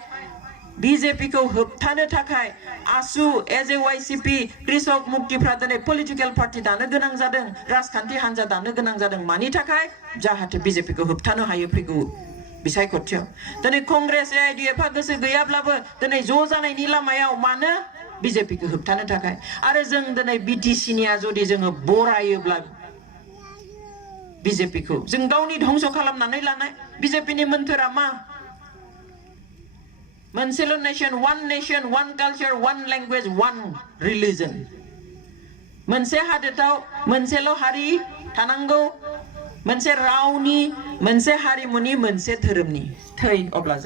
बीजेपी को होबथानो थाखाय आसु एज ए वाईसीपी कृषक मुक्तिफ्रा दिनै पलिटिकल पार्टी दानो गोनां जादों राजखान्थि हान्जा दानो गोनां जादों मानि थाखाय जाहाथे बीजेपी को होबथानो हायो फैगौ बिसायख'थियाव दिनै कंग्रेस आइडिएफआ गोसो गैयाब्लाबो दिनै ज' जानायनि लामायाव मानो बीजेपी को होबथानो थाखाय आरो जों दिनै बीटीसीनिया जुदि जोङो बरायोब्ला बीजेपी को जों गावनि धंस खालामनानै लानाय बीजेपी नि मोन्थोरा मा मोनसेल नेशन वन कल्चर वन लैंग्वेज वन रिलीजन मोनसे हादोराव मोनसेल हारि थानांगौ मोनसे रावनि मोनसे हारिमुनि मोनसे धोरोमनि थै अब्ला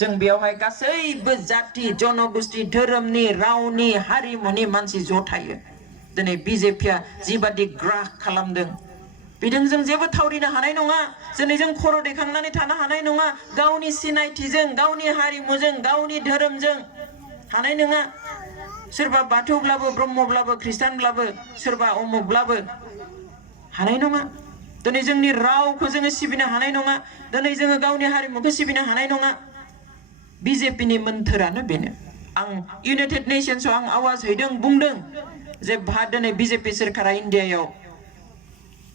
जों बेयावहाय गासैबो जाति जनगोष्ठी धोरोमनि रावनि हारिमुनि मानसि ज' थायो दिनै बीजेपीआ जिबादि ग्राह खालामदों बिदों जों जेबो थावरिनो हानाय नङा दिनै जों खर' दैखांनानै थानो हानाय नङा गावनि सिनायथिजों गावनि हारिमुजों गावनि धोरोमजों हानाय नङा सोरबा बाथौब्लाबो ब्रह्मब्लाबो ख्रिस्टानब्लाबो सोरबा अमुकब्लाबो हानाय नङा दिनै जोंनि रावखौ जोङो सिबिनो हानाय नङा दिनै जोङो गावनि हारिमुखौ सिबिनो हानाय नङा बीजेपी नि मोन्थोरानो बेनो आं इउनाइटेड नेशन्सआव आं आवाज हैदों बुंदों जे दिनै बीजेपी सोरखारा इन्डियायाव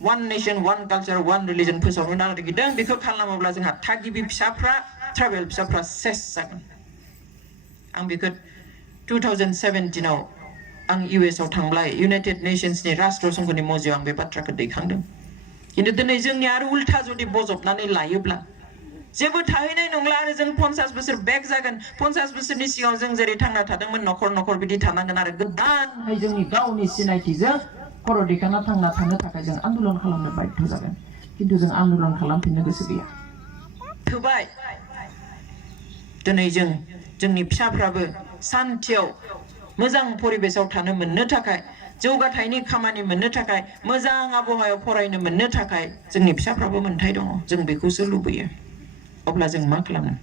वन नेशन वन कल्चर वन रिलीजन फोसावनो नागिरदों बेखौ खालामोब्ला जोंहा थागिबि फिसाफ्रा ट्राइबेल फिसाफ्रा सेस जागोन आं बेखौ 2017 आव आं यूएस आव थांब्ला यूनाइटेड नेशन्स नि राष्ट्र संघनि मजियाव आं बे बाथ्राखौ दैखांदों किन्तु दिनै जोंनि आरो उल्था जुदि बजबनानै लायोब्ला जेबो थाहैनाय नंला आरो जों 50 बोसोर बेक जागोन 50 बोसोरनि सिगाङाव जों जेरै थांना थादोंमोन नखर नखर बिदि थानांगोन आरो गोदानहाय जोंनि गावनि सिनायथिजों खर' दैखांना थांना थानो थाखाय जों आन्दोलन खालामनो बाध्य जागोन किन्तु जों आन्दोलन खालामफिननो गोसो गैया थोबाय दिनै जोंनि फिसाफ्राबो सान्थियाव मोजां परिबेसाव थानो मोननो थाखाय जौगाथायनि खामानि मोननो थाखाय मोजां आबहावायाव फरायनो मोननो थाखाय जोंनि फिसाफ्राबो मोन्थाय दङ जों बेखौसो लुबैयो अब्ला जों मा खालामो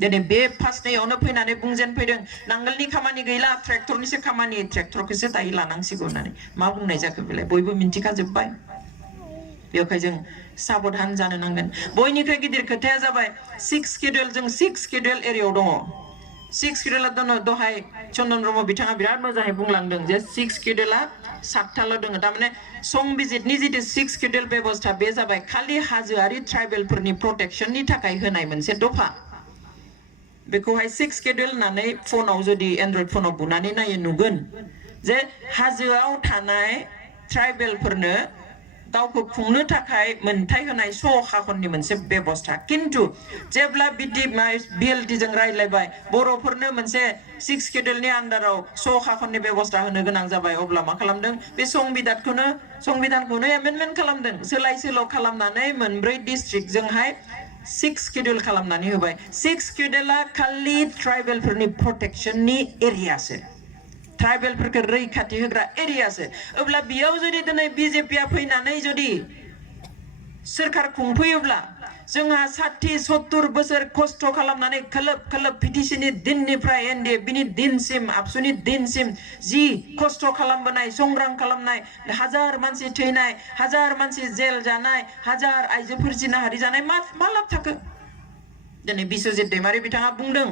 दिनै बे फार्स्टयावनो फैनानै बुंजेनफैदों नांगोलनि खामानि गैला ट्रेक्टरनिसो खामानि ट्रेक्टरखौसो दायो लानांसिगौ होननानै मा बुंनाय जाखो बेलाय बयबो मिन्थिखाजोब्बाय बेवहाय जों साबधान जानो नांगोन बयनिख्रुइ गिदिर खोथाया जाबाय 6 शेड्यूल जों 6 शेड्यूल एरियायाव दङ 6 शेड्यूलआ दहाय चन्दन ब्रह्म बिथाङा बिराद मोजाङै बुंलांदों जे 6 शेड्यूलआ 7थाल' दङ तारमाने संबिजितनि जितु 6 शेड्यूल बेबस्था बे जाबाय खालि हाजोआरि ट्राइबेलफोरनि प्रटेक्शननि थाखाय होनाय मोनसे दफा बेखौहाय 6 शेड्यूल होननानै फनाव जुदि एन्ड्रइड फनाव बुनानै नायो नुगोन जे हाजोआव थानाय ट्राइबेलफोरनो गावखौ खुंनो थाखाय मोनथाय होनाय सखाखननि मोनसे बेबस्था किन्तु जेब्ला BLT जों रायलायबाय बर'फोरनो मोनसे 6 शेड्यूलनि आन्डाराव सखाखननि बेबस्था होनो गोनां जाबाय अब्ला मा खालामदों बे संबिधानखौनो एमेन्डमेन्ट खालामदों सोलाय सोल' खालामनानै मोनब्रै डिस्ट्रिक्टजोंहाय 6 शेड्यूल खालामनानै होबाय 6 शेड्यूला खालि ट्राइबेलफोरनि प्रोटेक्शननि एरियासो ट्राइबेलफोरखौ रैखाथि होग्रा एरियासो अब्ला बेयाव जुदि दिनै BJP आ फैनानै जुदि सोरखार खुंफैयोब्ला जोंहा 60-70 बोसोर खस्थ' खालामनानै खोलोब पिटिसननि दिननिफ्राय NDFBनि दिनसिम आबसुनि दिनसिम जि खस्थ' खालामबोनाय संग्राम खालामनाय हाजार मानसि थैनाय हाजार मानसि जेल जानाय हाजार आइजोफोर जिनाहारि जानाय मा लाब थाखो दिनै बिश्वजित दैमारि बिथाङा बुंदों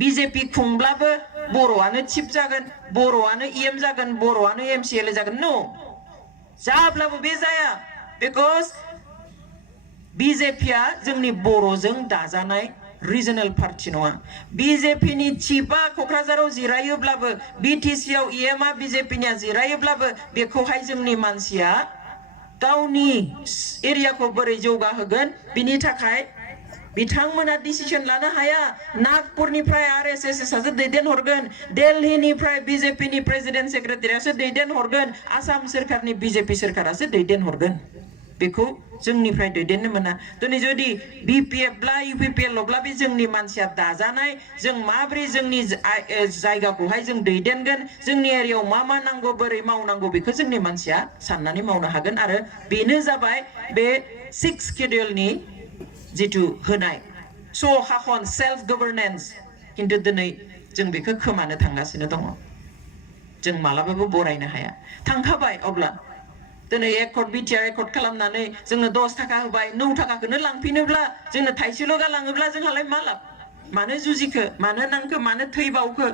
BJP खुंब्लाबो बर'आनो चिफ जागोन बर'आनो EM जागोन बर'आनो MCLA जागोन नो जाब्लाबो बे जाया बिकज BJP आ जोंनि बर'जों दाजानाय रिजनल पार्टी नङा BJP नि चिफआ क'क्राझाराव जिरायोब्लाबो BTC आव EM आ BJP निया जिरायोब्लाबो बेखौहाय जोंनि मानसिया गावनि एरियाखौ बोरै जौगाहोगोन बिनि थाखाय बिथांमोना डिसिजन लानो हाया नागपुरनिफ्राय RSS आसो दैदेनहरगोन दिल्लीनिफ्राय BJP नि प्रेसिडेन्ट सेक्रेटारियासो दैदेनहरगोन आसाम सोरखारनि BJP सोरखारासो दैदेनहरगोन बेखौ जोंनिफ्राय दैदेननो मोना दिनै जुदि BPF ब्ला UPPL ब्ला बे जोंनि मानसिया दाजानाय जों माब्रै जोंनि जायगाखौहाय जों दैदेनगोन जोंनि एरियायाव मा नांगौ बोरै मावनांगौ बेखौ जोंनि मानसिया साननानै मावनो हागोन आरो बेनो जाबाय बे 6 शेड्यूलनि जितु होनाय सखाखन सेल्फ गभर्नेन्स किन्तु दिनै जों बेखौ खोमानो थांगासिनो दङ जों मालाबाबो बरायनो हाया थांखाबाय अब्ला दिनै एकर्ड बिटिआर एकर्ड खालामनानै जोंनो 10 थाखा होबाय 9 थाखाखौनो लांफिनोब्ला जोंनो थाइसेल' गालाङोब्ला जोंहालाय मा लाब मानो जुजिखो मानो नांखो मानो थैबावखो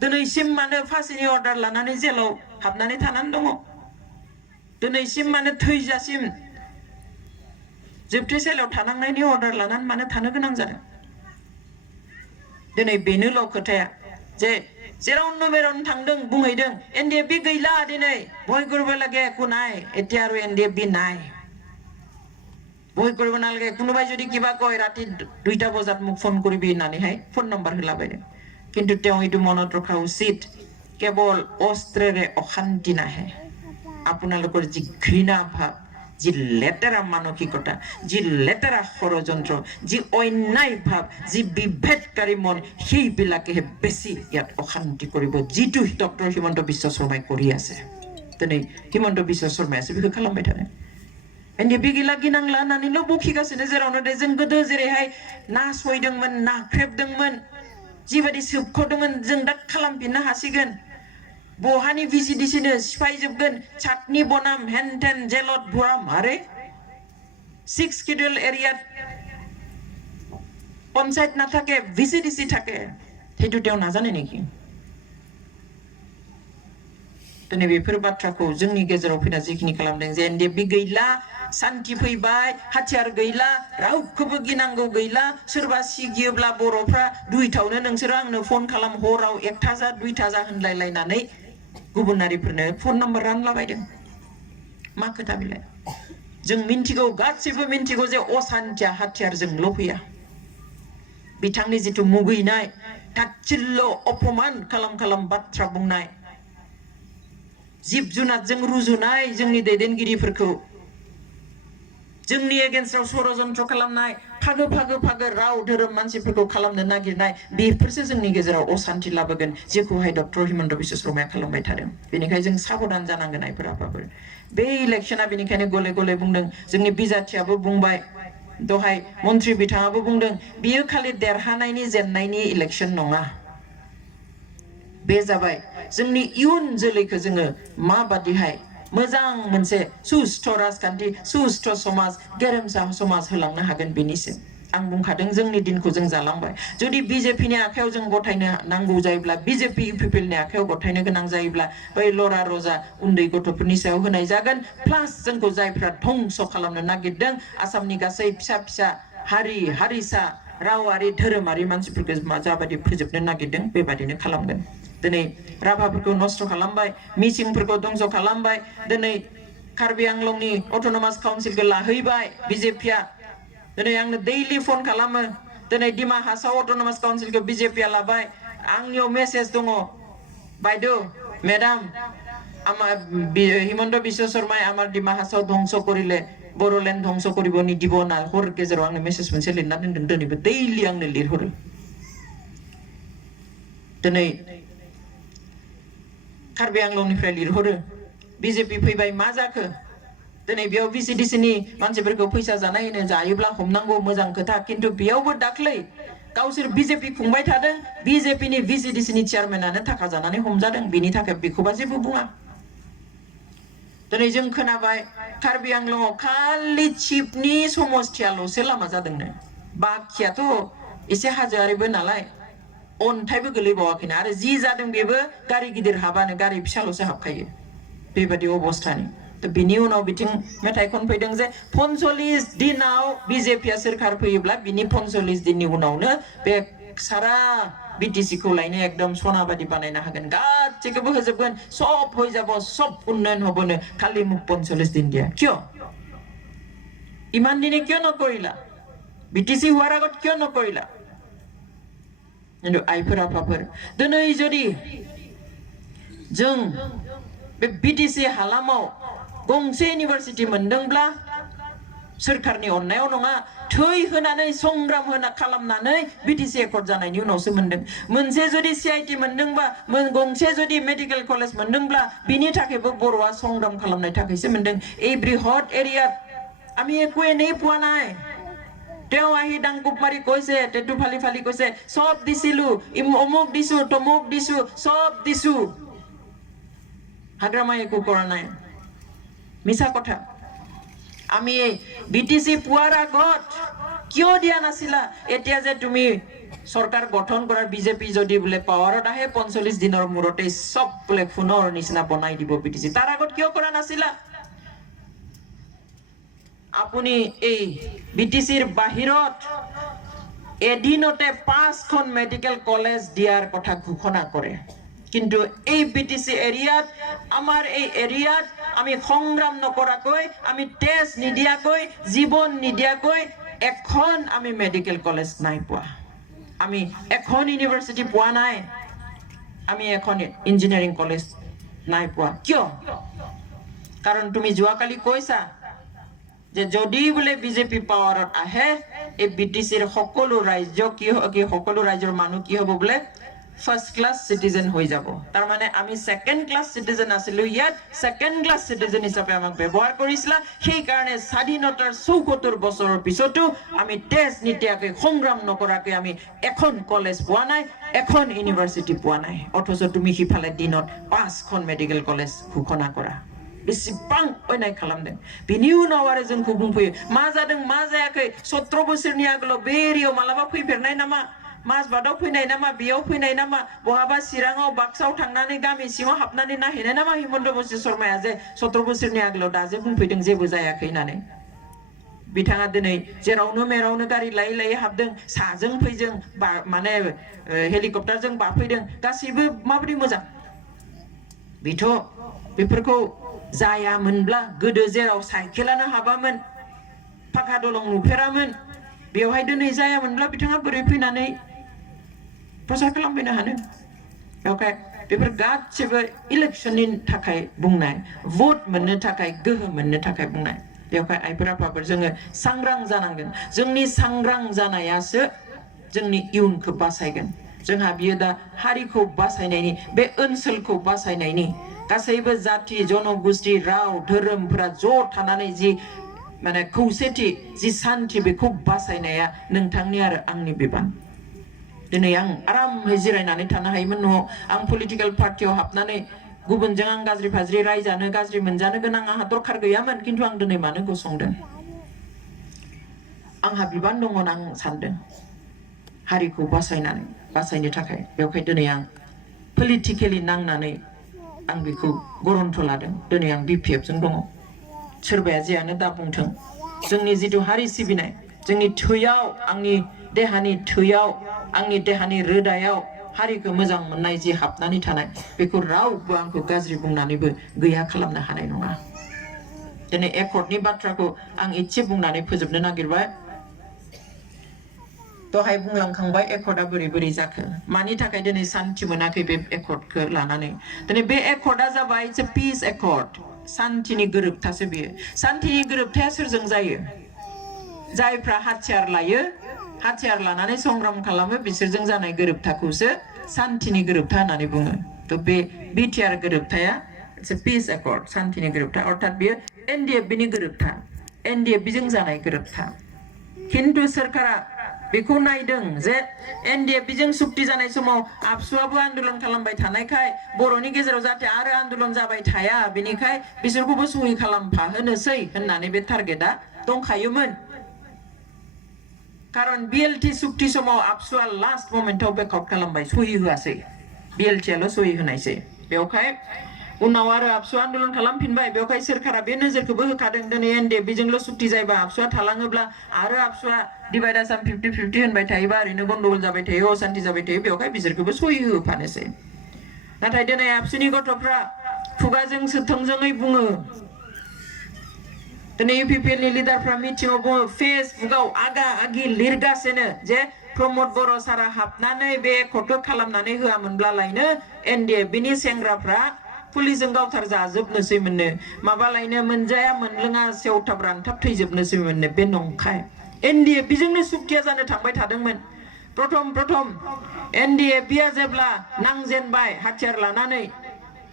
दिनैसिम मानो फांसेनि अर्डार लानानै जेलाव हाबनानै थानानै दङ दिनैसिम मानो थैजासिम जोबथेसालियाव थानांनायनि अर्डार लानानै मानो थानो गोनां जादों दिनै बेनोल' खोथाया जे जेरावनो मेरावनो थांदों बुंहैदों NDFB गैला दिनै भय কৰিব লাগে একো নাই এতিয়া আৰু NDFB নাই ভয় কৰিব নালাগে কোনোবাই যদি কিবা কয় ৰাতি 2টা বজাত মোক ফোন কৰিবি নানিহাই ফোন নম্বৰ হিলাবাইনে কিন্তু তেওঁ এইটো মনত ৰখা উচিত কেৱল অস্ত্ৰেৰে অশান্তি নাহে আপোনালোকৰ যি ঘৃণা ভাৱ যি লেতেৰা মানসিকতা যি লেতেৰা ষড়যন্ত্ৰ যি অন্যায় ভাৱ যি বিভেদকাৰী মন সেইবিলাকেহে বেছি ইয়াত অশান্তি কৰিব যিটো ডক্টৰ হিমন্ত বিশ্ব শৰ্মাই কৰি আছে दिनै हिमन्त बिश्व शर्मायासो बेखौ खालामबाय थादों NDFB गैला गिनांला होननानैल' बखिगासिनो जेरावनो दे जों गोदो जेरैहाय नासयदोंमोन नाख्रेबदोंमोन जिबायदि सोबख'दोंमोन जों दा खालामफिननो हासिगोन बहानि VCDCनो सिफायजोबगोन चाटनि बनाम हेनटेन जेलत भराम आरे 6 शेड्यूल एरिया पन्चायत नाथाके VCDC থাকে সেইটো তেওঁ নাজানে নেকি दिनै बेफोर बाथ्राखौ जोंनि गेजेराव फैना जिखिनि खालामदों जे NDFB गैला शान्ति फैबाय हाथियार गैला रावखौबो गिनांगौ गैला सोरबा सिगियोब्ला बर'फ्रा 2टावनो नोंसोर आंनो फन खालाम हराव 1टा जा 2टा जा होनलायलायनानै गुबुनारिफोरनो फन नम्बर रानलाबायदों मा खोथा बिलाय जों मिन्थिगौ गासैबो मिन्थिगौ जे अशान्तिया हाथियारजोंल' फैया बिथांनि जितु मुगैनाय ताच्छिल्य अपमान खालाम बाथ्रा बुंनाय जिब जुनारजों रुजुनाय जोंनि दैदेनगिरिफोरखौ जोंनि एगेन्स्टआव षड़यन्त्र खालामनाय फागो राव धोरोम मानसिफोरखौ खालामनो नागिरनाय बेफोरसो जोंनि गेजेराव अशान्ति लाबोगोन जेखौहाय डक्टर हिमन्त बिश्व शर्माया खालामबाय थादों बेनिखायनो जों साबधान जानांगोन आइफोराबाबो बे इलेक्शना बेनिखायनो गले गले बुंदों जोंनि बिजाथियाबो बुंबाय दहाय मन्त्रि बिथाङाबो बुंदों बियो खालि देरहानायनि जेननायनि इलेक्शन नङा बे जाबाय जोंनि इयुन जोलैखौ जोङो माबादिहाय मोजां मोनसे सुस्थ राजखान्थि सुस्थ समाज गेरेमसा समाज होलांनो हागोन बेनिसिम आं बुंखादों जोंनि दिनखौ जों जालांबाय जुदि BJP नि आखायाव जों गथायनो नांगौ जायोब्ला BJP UPPL नि आखायाव गथायनो गोनां जायोब्ला बै लरा रजा उन्दै गथ'फोरनि सायाव होनाय जागोन प्लास जोंखौ जायफ्रा धंस खालामनो नागिरदों आसामनि गासै फिसा हारि हारिसा रावारि धोरोमारि मानसिफोरखौ जाबादि फोजोबनो नागिरदों बेबादिनो खालामगोन दिनै राभाफोरखौ नष्ट खालामबाय मिसिंफोरखौ दंस खालामबाय दिनै कार्बि आंलंनि अट'नमास काउन्सिलखौ लाहैबाय बिजेपिया दिनै आंनो दैलि फन खालामो दिनै डिमा हासाव अट'नमास काउन्सिलखौ बिजेपिया लाबाय आंनियाव मेसेज दङ বাইদেউ মেডাম আমার হিমন্ত বিশ্ব শর্মায় আমার ডিমা হাসাও ধ্বংস করিলে বড়োলেণ্ড ধ্বংস করিব নিদিব না হর गेजेराव आंनो मेसेज मोनसे लिरना दोनदों दिनैबो दैलि आंनो लिरहरो दिनै कार्बि आंलंनिफ्राय लिरहरो बिजेपि फैबाय मा जाखो दिनै बेयाव बिसिडिसिनि मानसिफोरखौ फैसा जानाय होनो जायोब्ला हमनांगौ मोजां खोथा खिन्थु बेयावबो दाख्लै गावसोर बिजेपि खुंबाय थादों बिजेपिनि बिसिडिसिनि चेयारमेनानो थाखा जानानै हमजादों बिनि थाखाय बेखौबा जेबो बुङा दिनै जों खोनाबाय कार्बि आंलंआव खालि चिफनि समस्थियाल'सो लामा जादोंनो बाखियाथ' एसे हाजोआरिबो नालाय अन्थाइबो गोलैबावाखैना आरो जि जादों बेबो गारि गिदिर हाबानो गारि फिसाल'सो हाबखायो बेबायदि अबस्थानि तो बिनि उनाव बिथिं मेथाइ खनफैदों जे 45 दिनाव बिजेपिया सोरखार फैयोब्ला बिनि 45 दिननि उनावनो बे सारा बिटिसि खौ लायनो एकदम सना बादि बानायना होगोन गासिखौबो होजोबगोन सब হৈ যাব सब उन्नयन হবনো खालि मुख 45 दिन দিয়া কিয় ইমান দিনে কিয় নকৰিলা বিটিসি হোৱাৰ আগত কিয় নকৰিলা কিন্তু আইफोर आफाफोर दिनै যদি जों बे बिटिसि हालामाव गंसे इउनिभार्सिटि मोनदोंब्ला सोरखारनि अननायाव नङा थै होनानै संग्राम होना खालामनानै बिटिसि एकर्ड जानायनि उनावसो मोनदों मोनसे जुदि सिआइटि मोनदोंबा गंसे जुदि मेडिकेल कलेज मोनदोंब्ला बिनि थाखायबो बर'आ संग्राम खालामनाय थाखायसो मोनदों এই বৃহৎ এৰিয়াত আমি একো এনেই পোৱা নাই তেওঁ আহি ডাংকুপ মাৰি কৈছে টেটু ফালি ফালি কৈছে সব দিছিলো অমুক দিছো তমুক দিছো সব দিছো হাগ্ৰামাই একো কৰা নাই মিছা কথা আমি বিটিসি পুৱাৰ আগত কিয় দিয়া নাছিলা এতিয়া যে তুমি সরকার গঠন কৰাৰ বিজেপি যদি বলে পাৱাৰত আহে 45 দিনৰ মূৰতে সব বলে ফুনৰ নিচিনা বনাই দিব বিটিসি তাৰ আগত কিয় কৰা নাছিলা আপুনি এই বিটিসিৰ বাহিৰত এদিনতে 5খন মেডিকেল কলেজ দিয়াৰ কথা ঘোষণা কৰে কিন্তু এই বিটিসি এরিয়াত আমার এই এরিয়াত আমি সংগ্রাম নকৰাকৈ আমি টেস্ট নিদিয়াকৈ জীবন নিদিয়াকৈ এখন আমি মেডিকেল কলেজ নাই পোৱা আমি এখন ইউনিভার্সিটি পোৱা নাই আমি এখন ইঞ্জিনিয়ারিং কলেজ নাই পোৱা কিয় কাৰণ তুমি যোৱাকালি কৈছা যে যদি বলে বিজেপি পাৱাৰত আহে এই বিটিসিৰ সকলো ৰাজ্য কি সকলো ৰাজ্যৰ মানুহ কি হ'ব বলে ফার্স্ট ক্লাস সিটিজেন হৈ যাব তাৰ মানে আমি সেকেন্ড ক্লাস সিটিজেন আছিলো ইয়াত সেকেন্ড ক্লাস সিটিজেন হিচাপে আমাক ব্যৱহাৰ কৰিছিলা সেই কাৰণে স্বাধীনতাৰ ৭৪ বছৰৰ পিছতো আমি টেস্ট নিদিয়াকৈ সংগ্ৰাম নকৰাকৈ আমি এখন কলেজ পোৱা নাই এখন ইউনিভাৰ্সিটি পোৱা নাই অথচ তুমি হিফালে দিনত 5খন মেডিকেল কলেজ ঘোষণা কৰা बेसेबां अयनाय खालामदों बिनि उनाव आरो जोंखौ बुंफैयो मा जादों मा जायाखै 17 बोसोरनि आगोलाव बे एरियायाव मालाबा फैफेरनाय नामा माजबादाव फैनाय नामा बेयाव फैनाय नामा बहाबा चिराङाव बाक्साव थांनानै गामि सिङाव हाबनानै नायहैनाय नामा हिमন্ত বিশ্ব शर्माया जे 17 बोसोरनि आगोलाव दाजे बुंफैदों जेबो जायाखै होननानै बिथाङा दिनै जेरावनो मेरावनो गारि लायै लायै हाबदों साजों फैजों माने हेलिकप्टारजों बाफैदों गासैबो माबोरै मोजां बिथ' बेफोरखौ जायामोनब्ला गोदो जेराव साइकेलानो हाबामोन फाखा दलं नुफेरामोन बेवहाय दिनै जायामोनब्ला बिथाङा बोरै फैनानै प्रचार खालामफैनो हानो बेवहाय बेफोर गासिबो इलेक्शननि थाखाय बुंनाय भोट मोननो थाखाय गोहो मोननो थाखाय बुंनाय बेवहाय आइफोर आफाफोर जोङो सांग्रां जानांगोन जोंनि सांग्रां जानायासो जोंनि इयुनखौ बासायगोन जोंहा बियो दा हारिखौ बासायनायनि बे ओनसोलखौ बासायनायनि गासैबो जाति जनगोष्ठी राव धोरोमफोरा ज' थानानै जि माने खौसेथि जि शान्ति बेखौ बासायनाया नोंथांनि आरो आंनि बिबान दिनै आं आरामै जिरायनानै थानो हायोमोन न'आव आं पलिटिकल पार्टियाव हाबनानै गुबुनजों आं गाज्रि फाज्रि रायजानो गाज्रि मोनजानो गोनां आंहा दरखार गैयामोन खिन्थु आं दिनै मानो गसंदों आंहा बिबान दङ होनना आं सानदों हारिखौ बासायनो थाखाय बेवहाय दिनै आं पलिटिकेलि नांनानै आं बेखौ गरन्थ लादों दिनै आं BPF जों दङ सोरबाया जियानो दा बुंथों जोंनि जिथु हारि सिबिनाय जोंनि थैयाव आंनि देहानि थैयाव आंनि देहानि रोदायाव हारिखौ मोजां मोननाय जि हाबनानै थानाय बेखौ रावबो आंखौ गाज्रि बुंनानैबो गैया खालामनो हानाय नङा दिनै एकर्डनि बाथ्राखौ आं एसे बुंनानै फोजोबनो नागिरबाय दहाय बुंलांखांबाय एकर्डआ बोरै बोरै जाखो मानि थाखाय दिनै सान्थि मोनाखै बे एकर्डखौ लानानै दिनै बे एकर्डआ जाबाय इट्स ए पिस एकर्ड सान्थिनि गोरोबथासो बेयो सान्थिनि गोरोबथाया सोरजों जायो जायफ्रा हाथियार लायो हाथियार लानानै संग्राम खालामो बिसोरजों जानाय गोरोबथाखौसो सान्थिनि गोरोबथा होननानै बुङो थ' बे बिटिआर गोरोबथाया इट्स ए पिस एकर्ड सान्थिनि गोरोबथा अर्थात बेयो एनडिएफबिनि गोरोबथा एनडिएफबिजों जानाय गोरोबथा खिन्थु सोरखारा बेखौ नायदों जे एनडिएफबिजों सुक्ति जानाय समाव आबसुआबो आन्दोलन खालामबाय थानायखाय बर'नि गेजेराव जाहाथे आरो आन्दोलन जाबाय थाया बेनिखाय बिसोरखौबो सहि खालामफाहोनोसै होननानै बे टारगेटआ दंखायोमोन कारण बिएलटि सुक्ति समाव आबसुआ लास्ट मोमेन्टआव बेकआउट खालामबाय सहि होआसै बिएलटिआल' सहि होनायसै बेवहाय उनाव आरो आबसुआ आन्दोलन खालामफिनबाय बेवहाय सोरखारा बे नोजोरखौबो होखादों दिनै एनडिएफबिजोंल' सुक्ति जायोबा आबसुआ थालाङोब्ला आरो आबसुआ डिभाइड आसाम 50-50 होनबाय थायोबा ओरैनो गन्डगोल जाबाय थायो अशान्ति जाबाय थायो बेवहाय बिसोरखौबो सहि होफानोसै नाथाय दिनै आबसुनि गथ'फ्रा खुगाजों थोंजोङै बुङो दिनै इउपिपिएलनि लिडारफ्रा मिटिङाव बुङो फेसबुकआव आगा आगि लिरगासिनो जे प्रमद बर' सारा हाबनानै बे एकर्डखौ खालामनानै होआमोनब्लालायनो एनडिएफबिनि सेंग्राफ्रा पुलिसजों गावथार जाजोबनोसै मोननो माबालायनो मोनजाया मोनलोङा सेवथाब रानथाब थैजोबनोसै मोननो बे नंखाय एनडिएफबिजोंनो सुक्तिया जानो थांबाय थादोंमोन प्रथम एनडिएफबिया जेब्ला नांजेनबाय हाथियार लानानै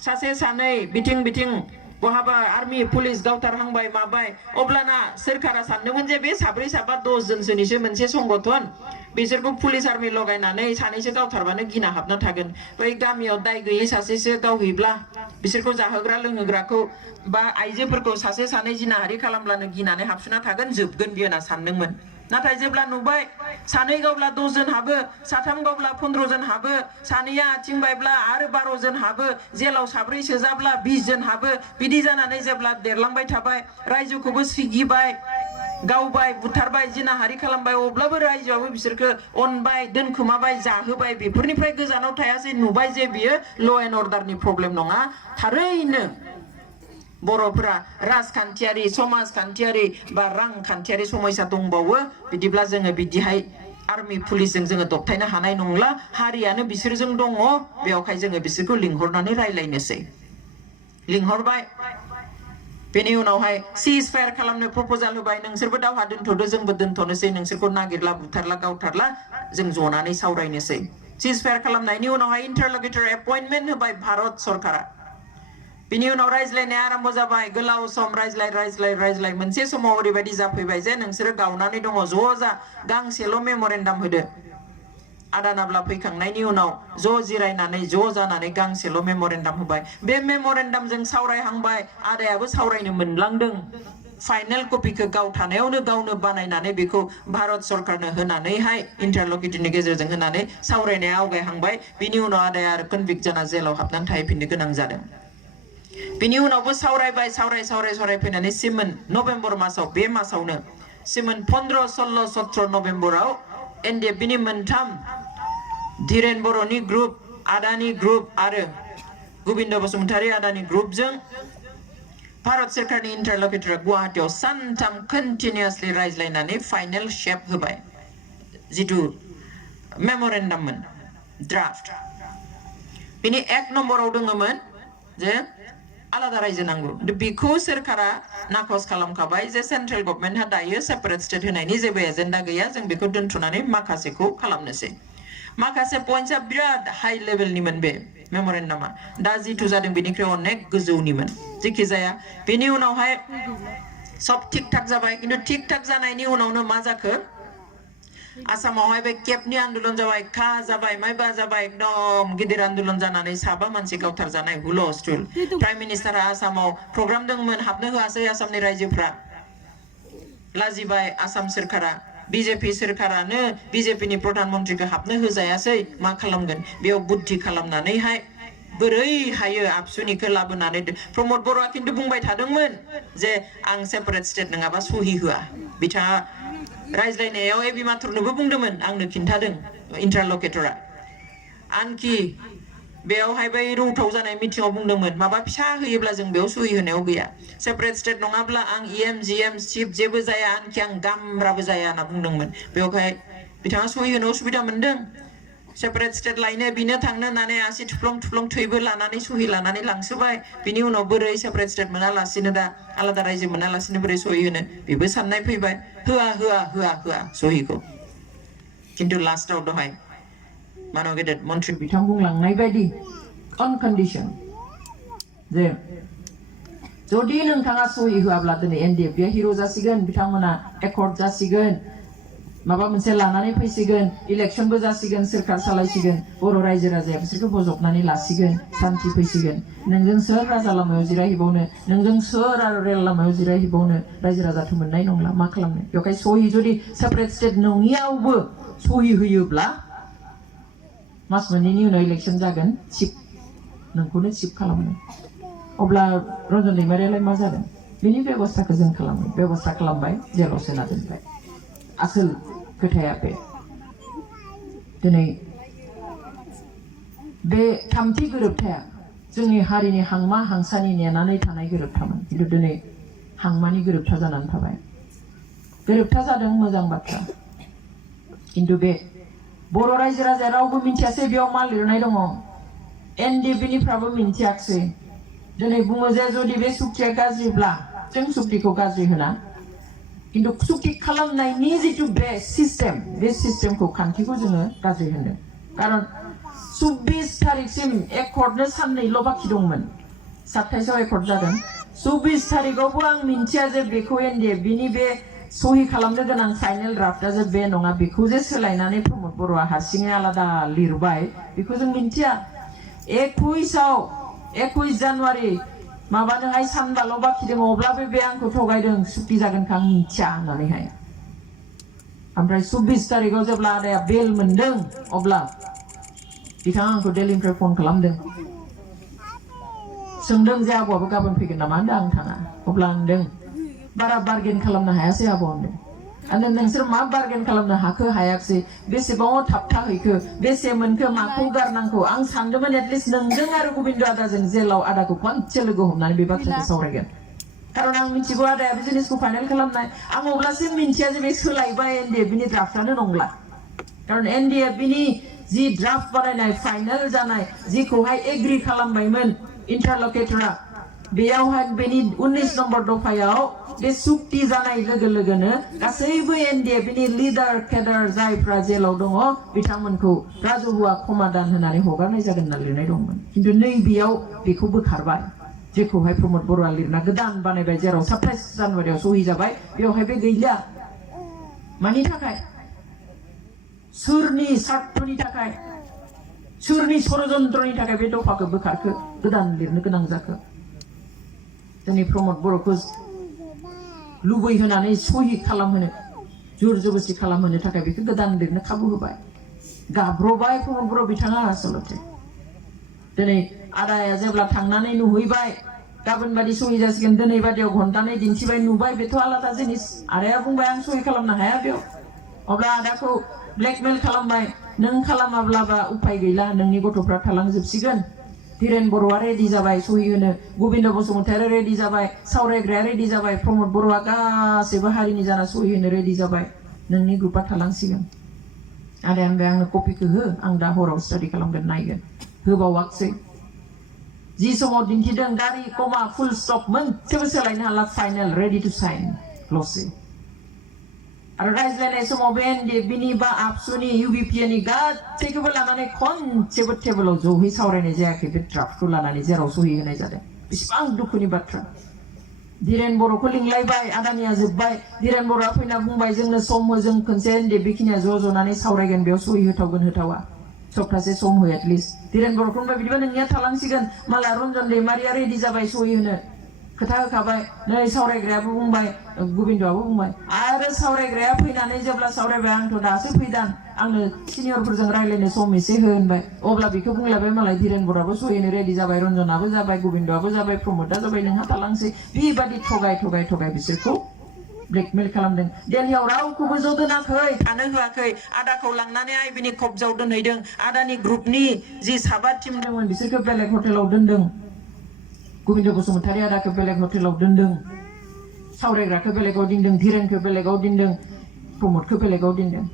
सासे सानै बिथिं बहाबा आर्मी पुलिस गावथारहांबाय माबाय अब्लाना सोरखारा सानदोंमोन जे बे साब्रै साबा 10 जनसोनिसो मोनसे संगठन बिसोरखौ पुलिस आर्मी लगायनानै सानैसो गावथारबानो गिना हाबना थागोन बै गामियाव दाय गैयै सासेसो गावहैब्ला बिसोरखौ जाहोग्रा लोंहोग्राखौ बा आइजोफोरखौ सासे सानै जिनाहारि खालामब्लानो गिनानै हाबसोना थागोन जोबगोन बियो होनना सानदोंमोन नाथाय जेब्ला नुबाय सानै गावब्ला 10 जन हाबो साथाम गावब्ला 15 जन हाबो सानैया आथिं बायब्ला आरो 12 जन हाबो जेलाव साब्रै सोजाब्ला 20 जन हाबो बिदि जानानै जेब्ला देरलांबाय थाबाय रायजोखौबो सिगिबाय गावबाय बुथारबाय जिनाहारि खालामबाय अब्लाबो रायजोआबो बिसोरखौ अनबाय दोनखोमाबाय जाहोबाय बेफोरनिफ्राय गोजानाव थायासै नुबाय जे बियो ल' एन्ड अर्डारनि प्रब्लेम नङा थारैनो बर'फोरा राजखान्थियारि समाजखान्थियारि बा रांखान्थियारि समस्या दंबावो बिदिब्ला जोङो बिदिहाय आर्मी पुलिसजों जोङो दबथायनो हानाय नंला हारियानो बिसोरजों दङ बेवहाय जोङो बिसोरखौ लिंहरनानै रायलायनोसै लिंहरबाय बेनि उनावहाय सीज फायार खालामनो प्रपोजाल होबाय नोंसोरबो दावहा दोनथ'दो जोंबो दोनथ'नोसै नोंसोरखौ नागिरला बुथारला गावथारला जों जनानै सावरायनोसै सीज फायार खालामनायनि उनावहाय इन्टारल'केटर एपइन्टमेन्ट होबाय भारत सरकारा बिनि उनाव रायज्लायनाया आरम्भ जाबाय गोलाव सम रायज्लाय मोनसे समाव ओरैबायदि जाफैबाय जे नोंसोरो गावनानै दङ ज' जा गांसेल' मेम'रेन्डाम होदो आदानाब्ला फैखांनायनि उनाव ज' जिरायनानै ज' जानानै गांसेल' मेम'रेन्डाम होबाय बे मेम'रेन्डामजों सावरायहांबाय आदायाबो सावरायनो मोनलांदों फाइनेल कपिखौ गाव थानायावनो गावनो बानायनानै बेखौ भारत सरकारनो होनानैहाय इन्टारल'केटरनि गेजेरजों होनानै सावरायनाया आवगायहांबाय बिनि उनाव आदाया आरो कनभिक्ट जाना जेलाव हाबनानै थाहैफिननो गोनां जादों बिनि उनावबो सावरायबाय सावराय फैनानै सिमोन नभेम्बर मासाव बे मासावनो सिमोन 15, 16, 17 नभेम्बराव एनडिएफबिनि मोनथाम धीरेन बर'नि ग्रुप आदानि ग्रुप आरो गोविन्द बसुमतारी आदानि ग्रुपजों भारत सरकारनि इन्टारल'केटरा गुवाहाटीयाव सानथाम कन्टिनिउसलि रायज्लायनानै फाइनेल शेप होबाय जितु मेम'रेन्डाममोन ड्राफ्ट बिनि 1 नम्बराव दङमोन जे आलादा रायजो नांगौ बेखौ सोरखारा नाकस खालामखाबाय जे सेन्ट्रेल गभर्नमेन्टहा दायो सेपारेट स्टेट होनायनि जेबो एजेन्डा गैया जों बेखौ दोनथ'नानै माखासेखौ खालामनोसै माखासे पइन्ट्सआ बिराद हाई लेभेलनिमोन बे मेम'रेन्डामा दा जिथु जादों बेनिख्रुइ अनेक गोजौनिमोन जेखि जाया बेनि उनावहाय सब थिक थाक जाबाय खिन्थु थिक थाक जानायनि उनावनो मा जाखो आसामावहाय बे केपनि आन्दोलन जाबाय खा जाबाय माइबा जाबाय एकदम गिदिर आन्दोलन जानानै साबा मानसि गावथार जानाय हुलस्थुल प्राइम मिनिस्टारा आसामाव प्रग्राम दंमोन हाबनो होआसै आसामनि रायजोफ्रा लाजिबाय आसाम सोरखारा बीजेपी सोरखारानो बीजेपीनि प्रधान मन्त्रीखौ हाबनो होजायासै मा खालामगोन बेयाव बुद्धि खालामनानैहाय बोरै हायो आबसुनिखौ लाबोनानै प्रमद बर'आ खिन्थु बुंबाय थादोंमोन जे आं सेपारेट स्टेट नङाबा सहि होआ बिथाङा रायज्लायनायाव एबि माथुरनोबो बुंदोंमोन आंनो खिन्थादों इन्टारल'केटरा आनखि बेयावहाय बै रौथाव जानाय मिटिङाव बुंदोंमोन माबा फिसा होयोब्ला जों बेयाव सहि होनायाव गैया सेपारेट स्टेट नङाब्ला आं EM GM चिफ जेबो जाया आनखि आं गामब्राबो जाया होनना बुंदोंमोन बेवहाय बिथाङा सहि होनो उसुबिदा मोनदों सेपारेट स्टेट लायनो बिनो थांनो होननानै आसि थुफ्लं थैबो लानानै सहि लानानै लांसोबाय बिनि उनाव बोरै सेपारेट स्टेट मोनालासिनो दा आलादा रायजो मोनालासिनो बोरै सहि होनो बेबो साननाय फैबाय होआ सहिखौ खिन्थु लास्टआव दहाय मानव गेदेर मन्थ्रि बिथां बुंलांनाय बायदि अन कन्डिशन जे जुदि नोंथाङा सहि होआब्ला दिनै NDF हिर' जासिगोन बिथांमोना एकर्ड जासिगोन माबा मोनसे लानानै फैसिगोन इलेक्शनबो जासिगोन सोरखार सालायसिगोन बर' रायजो राजाया बिसोरखौ बजबनानै लासिगोन सान्थि फैसिगोन नोंजों सोर राजा लामायाव जिरायहैबावनो नोंजों सोर आरो रेल लामायाव जिरायहैबावनो रायजो राजाथ' मोननाय नंला मा खालामनो बेवहाय सहि जुदि सेपारेट स्टेट नङियावबो सहि होयोब्ला मास मोननैनि उनाव इलेक्शन जागोन चिफ नोंखौनो चिफ खालामनो अब्ला रन्जन दैमारियालाय मा जादों बेनि बेबस्थाखौ जों खालामो बेबस्था खालामबाय जेलाव सोना दोनबाय आसोल खोथाया बे दिनै बे थामथि गोरोबथाया जोंनि हारिनि हांमा हांसानि नेनानै थानाय गोरोबथामोन खिन्थु दिनै हांमानि गोरोबथा जानानै थाबाय गोरोबथा जादों मोजां बाथ्रा खिन्थु बे बर' रायजो राजाया रावबो मिन्थियासै बेयाव मा लिरनाय दङ NDFनिफ्राबो मिन्थियाखसै दिनै बुङो जे जुदि बे सुक्तिया गाज्रिब्ला जों सुक्तिखौ गाज्रि होना खिन्थु सुक्ति खालामनायनि जिथु बे सिस्टेमखौ खान्थिखौ जोङो गाज्रि होनो खारन 24 तारिखसिम एकर्डनो साननैल' बाखि दंमोन 27आव एकर्ड जागोन 24 तारिखआवबो आं मिन्थिया जे बेखौ NDF बिनि बे सहि खालामनो गोनां फाइनेल ड्राफ्टआ जे बे नङा बेखौ जे सोलायनानै प्रमद बर'आ हारसिङै आलादा लिरबाय बेखौ जों मिन्थिया 21 जानुवारि माबानोहाय सानबाल' बाखि दङ अब्लाबो बे आंखौ थगायदों सुक्ति जागोनखौ आं मिन्थिया होननानैहाय ओमफ्राय 24 तारिखआव जेब्ला आदाया बेल मोनदों अब्ला बिथाङा आंखौ दिल्लीनिफ्राय फन खालामदों सोंदों जे आब'आबो गाबोन फैगोन नामा होनदों आं थाङा अब्ला आं होनदों बारा बार्गेन खालामनो हायासै आब' होनदों आरो नोंसोर मा बार्गेन खालामनो हाखो हायाखसै बेसेबाङाव थाबथाहैखो बेसे मोनखो माखौ गारनांगौ आं सानदोंमोन एटलिस्ट नोंजों आरो गोबिन्द आदाजों जेलाव आदाखौ खनसे लोगो हमनानै बे बाथ्राखौ सावरायगोन खारन आं मिथिगौ आदाया बे जिनिसखौ फाइनेल खालामनाय आं अब्लासिम मिन्थिया जे बे सोलायबाय NDFनि ड्राफ्टआनो नंला खारन NDFनि जि ड्राफ्ट बानायनाय फाइनेल जानाय जिखौहाय एग्रि खालामबायमोन इन्टारलकेटरा बेयावहाय बेनि 19 नम्बर दफायाव बे सुक्ति जानाय लोगो लोगोनो गासैबो NDFनि लिडार केडार जायफ्रा जेलाव दङ बिथांमोनखौ राजहुवा खमादान होनानै हगारनाय जागोन होनना लिरनाय दंमोन खिन्थु नैबेयाव बेखौ बोखारबाय जेखौहाय प्रमद बर'आ लिरना गोदान बानायबाय जेराव 27 जानुवारियाव सहि जाबाय बेवहाय बे गैला मानि थाखाय सोरनि स्वार्थनि थाखाय सोरनि षड़यन्त्रनि थाखाय बे दफाखौ बोखारखो गोदान लिरनो गोनां जाखो जोंनि प्रमद बर'खौ लुबैहोनानै सहि खालामहोनो जुर जबस्ति खालामहोनो थाखाय बेखौ गोदान लिरनो खाबु होबाय गाब्रबाय प्रमद बर' बिथाङा आसलते दिनै आदाया जेब्ला थांनानै नुहैबाय गाबोन बादि सहि जासिगोन दिनै बादियाव घन्टानै दिन्थिबाय नुबाय बेथ' आलादा जिनिस आदाया बुंबाय आं सहि खालामनो हाया बेयाव अब्ला आदाखौ ब्लेकमेल खालामबाय नों खालामाब्लाबा उपाय गैला नोंनि गथ'फ्रा थालांजोबसिगोन धीरेन बर'आ रेडि जाबाय सहि होनो गोबिन्द बसुमतारिया रेडि जाबाय सावरायग्राया रेडि जाबाय प्रमद बर'आ गासैबो हारिनि जाना सहि होनो रेडि जाबाय नोंनि ग्रुपआ थालांसिगोन आदाया होनबाय आंनो कपिखौ हो आं दा हराव स्टाडि खालामगोन नायगोन होबावाखसै जि समाव दिन्थिदों गारि कमा फुल स्टप मोनसेबो सोलायनो हाला फाइनेल रेडि टु साइन लसै आरो रायज्लायनाय समाव बे NDFनि बा आबसुनि UBPनि गासैखौबो लानानै खनसेबो टेबोलाव जयै सावरायनाय जायाखै बे ड्राफ्टखौ लानानै जेराव सहि होनाय जादों बेसेबां दुखुनि बाथ्रा धीरेन बर'खौ लिंलायबाय आदानिया जोब्बाय धीरेन बर'आ फैना बुंबाय जोंनो सम हो जों खनसे NDF बेखिनिया ज' ज'नानै सावरायगोन बेयाव सहि होथावगोन होथावा सप्तासे सम हो एटलिस्ट धीरेन बर'खौ होनबाय बिदिबा नोंनिया थालांसिगोन मालाय रन्जन दैमारिया रेडि जाबाय सहि होनो खोथा होखाबाय नै सावरायग्रायाबो बुंबाय गोबिन्दआबो बुंबाय आरो सावरायग्राया फैनानै जेब्ला सावरायबाय आंथ' दासो फैदां आंनो सिनियरफोरजों रायलायनो सम एसे हो होनबाय अब्ला बेखौ बुंलायबाय मालाय धीरेन बर'आबो सहिनो रेडि जाबाय रन्जनाबो जाबाय गोबिन्दआबो जाबाय प्रमदआ जाबाय नोंहा थालांसै बेबादि थगाय बिसोरखौ ब्लेकमेल खालामदों दिल्लीयाव रावखौबो ज' दोनाखै थानो होआखै आदाखौ लांनानै आइबिनि खबजाव दोनहैदों आदानि ग्रुपनि जि साबा टीम दंमोन बिसोरखौ बेलेग हटेलाव दोनदों गोविन्द बसुमतारी आदाखौ बेलेग हटेलाव दोनदों सावरायग्राखौ बेलेगाव दोनदों धीरेनखौ बेलेगाव दोनदों प्रमोदखौ बेलेगाव दोनदों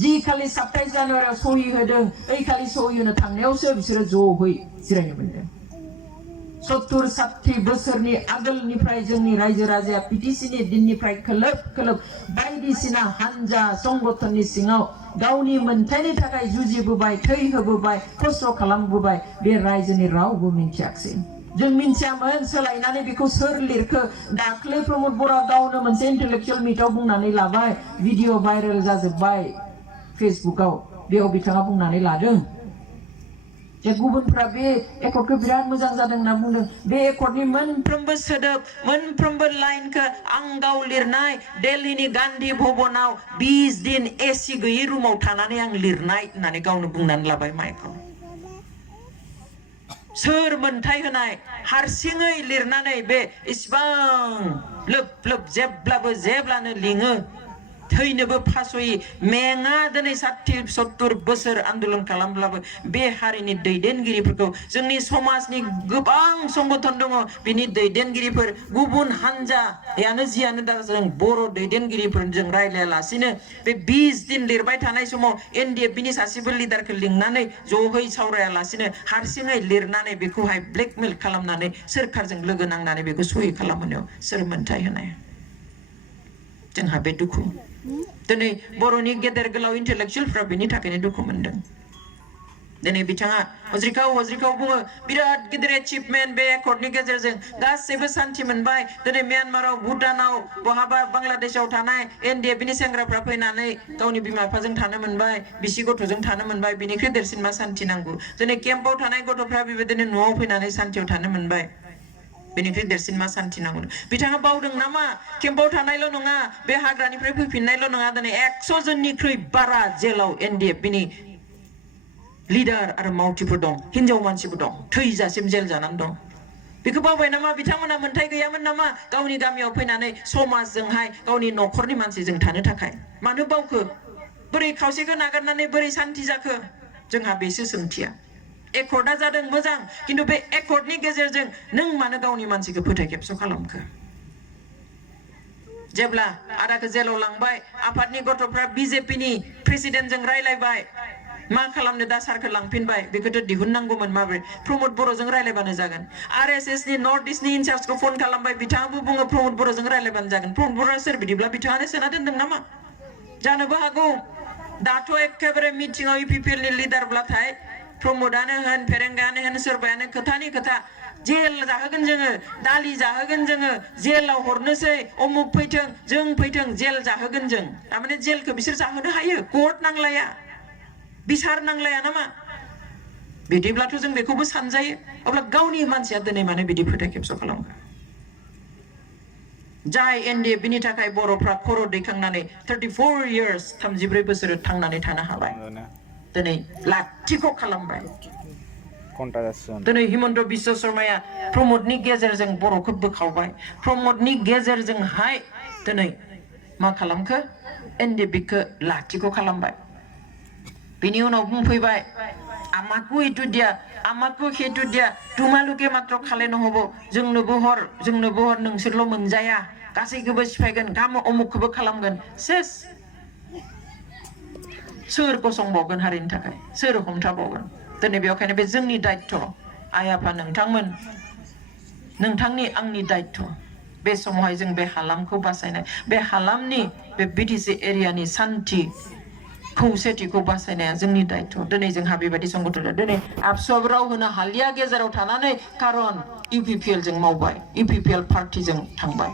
जि खालि 27 जानुवारियाव सहि होदों ओइ खालि सहि होनो थांनायावसो बिसोरो ज'है जिरायनो मोनदों 70-60 बोसोरनि आगोलनिफ्राय जोंनि रायजो राजाया पिटिसिनि दिननिफ्राय खोलोब खोलोब बायदिसिना हानजा संगठननि सिङाव गावनि मोनथायनि थाखाय जुजिबोबाय थै होबोबाय खस्थ' खालामबोबाय बे रायजोनि रावबो मिन्थियाखै जों मिन्थियामोन सोलायनानै बेखौ सोर लिरखो दाख्लै प्रमोद बर'आ गावनो मोनसे इन्टेलेक्चुयेल मिटआव बुंनानै लाबाय भिडिअ भाइरेल जाजोब्बाय फेसबुकआव बेयाव बिथाङा बुंनानै लादों जे गुबुनफ्रा बे एकर्डखौ बिराद मोजां जादों होनना बुंदों बे एकर्डनि मोनफ्रोमबो सोदोब मोनफ्रोमबो लाइनखौ आं गाव लिरनाय दिल्लीनि गान्धी भवनाव 20 दिन एसि गैयै रुमाव थानानै आं लिरनाय होननानै गावनो बुंनानै लाबाय माइखौ सोर मोनथाय होनाय हारसिङै लिरनानै बे इसिबां लोब लोब जेब्लानो लिङो थैनोबो फास'यि मेङा दिनै 60-70 बोसोर आन्दोलन खालामब्लाबो बे हारिनि दैदेनगिरिफोरखौ जोंनि समाजनि गोबां संगठन दङ बिनि दैदेनगिरिफोर गुबुन हानजायानो जियानो दा जों बर' दैदेनगिरिफोरजों रायलायालासिनो बे 20 दिन लिरबाय थानाय समाव एनडिएफबिनि सासेबो लिडारखौ लिंनानै ज'है सावरायालासिनो हारसिङै लिरनानै बेखौहाय ब्लेकमेल खालामनानै सोरखारजों लोगो नांनानै बेखौ सहि खालामहोनायाव सोर मोनथाय होनाय जोंहा बे दुखु दिनै बर'नि गेदेर गोलाव इन्टेलेक्चुयेलफ्रा बेनि थाखायनो दुखु मोनदों दिनै बिथाङा हज्रिखाव बुङो बिराद गिदिर एचिभमेन्ट बे एकर्डनि गेजेरजों गासैबो सान्थि मोनबाय दिनै म्यानमाराव भुटानाव बहाबा बांलादेशआव थानाय एनडिएफबिनि सेंग्राफ्रा फैनानै गावनि बिमा बिफाजों थानो मोनबाय बिसि गथ'जों थानो मोनबाय बिनिख्रुइ देरसिन मा सान्थि नांगौ दिनै केम्पआव थानाय गथ'फ्रा बेबायदिनो न'आव फैनानै सान्थियाव थानो मोनबाय बेनिख्रुइ देरसिन मा सान्थि नांगौ बिथाङा बावदों नामा केम्पआव थानायल' नङा बे हाग्रानिफ्राय फैफिननायल' नङा दिनै 100 जननिख्रुइ बारा जेलाव एनडिएफबिनि लिडार आरो मावथिफोर दं हिनजाव मानसिबो दं थैजासिम जेल जानानै दं बेखौ बावबाय नामा बिथांमोना मोनथाय गैयामोन नामा गावनि गामियाव फैनानै समाजजोंहाय गावनि न'खरनि मानसिजों थानो थाखाय मानो बावखो बोरै खावसेखौ नागारनानै बोरै सान्थि जाखो जोंहा बेसो सोंथिया एकर्डा जादों मोजां किन्तु बे एकर्डनि गेजेरजों नों मानो गावनि मानसिखौ फोथाय खेबस' खालामखो जेब्ला आदाखौ जेलाव लांबाय आफादनि गथ'फ्रा बिजेपिनि प्रेसिडेन्टजों रायलायबाय मा खालामनो दा सारखौ लांफिनबाय बेखौथ' दिहुननांगौमोन माबोरै प्रमोद बर'जों रायलायबानो जागोन आरएसएसनि नर्थ इस्टनि इनचार्जखौ फन खालामबाय बिथाङाबो बुङो प्रमोद बर'जों रायलायबानो जागोन प्रमोद बर'आ सोर बिदिब्ला बिथाङानो सोना दोनदों नामा जानोबो हागौ दाथ' एखेबारे मिटिङाव इपिपिएलनि लिडारब्लाथाय प्रमोदानो होन फेरेंगायानो होन सोरबायानो खोथानि खोथा जेल जाहोगोन जोङो दालि जाहोगोन जोङो जेलाव हरनोसै अमुक फैथों जों फैथों जेल जाहोगोन जों थारमाने जेलखौ बिसोर जाहोनो हायो कोर्ट नांलाया बिसार नांलाया नामा बिदिब्लाथ' जों बेखौबो सानजायो अब्ला गावनि मानसिया दिनै माने बिदि फोथाय खेबस' खालामो जाय एनडिएफबिनि थाखाय बर'फ्रा खर' दैखांनानै 34 इयार्स 34 बोसोर थांनानै थानो हाबाय दिनै लाथिख' खालामबाय दिनै हिमन्त बिश्व शर्माया प्रमोदनि गेजेरजों बर'खौ बोखावबाय प्रमोदनि गेजेरजोंहाय दिनै मा खालामखो एनडिएफबिखौ लाथिख' खालामबाय बिनि उनाव बुंफैबाय आमाकु इटु दिया आमाकु हेतु दिया तुमालुके मात्र खाले नहबो जोंनोबो हर नोंसोरल' मोनजाया गासैखौबो सिफायगोन गामो अमुकखौबो खालामगोन सेस सोर गसंबावगोन हारिनि थाखाय सोर हमथाबावगोन दिनै बेखायनो बे जोंनि दायित्व आइ आफा नोंथांमोन नोंथांनि आंनि दायित्व बे समावहाय जों बे हालामखौ बासायनाय बे हालामनि बे बिटिसि एरियानि सान्थि खौसेथिखौ बासायनाया जोंनि दायित्व दिनै जोंहा बेबायदि संगठन दिनै आबसुआबो राव होनो हालिया गेजेराव थानानै खारन इउपिपिएल जों मावबाय इउपिपिएल पार्टिजों थांबाय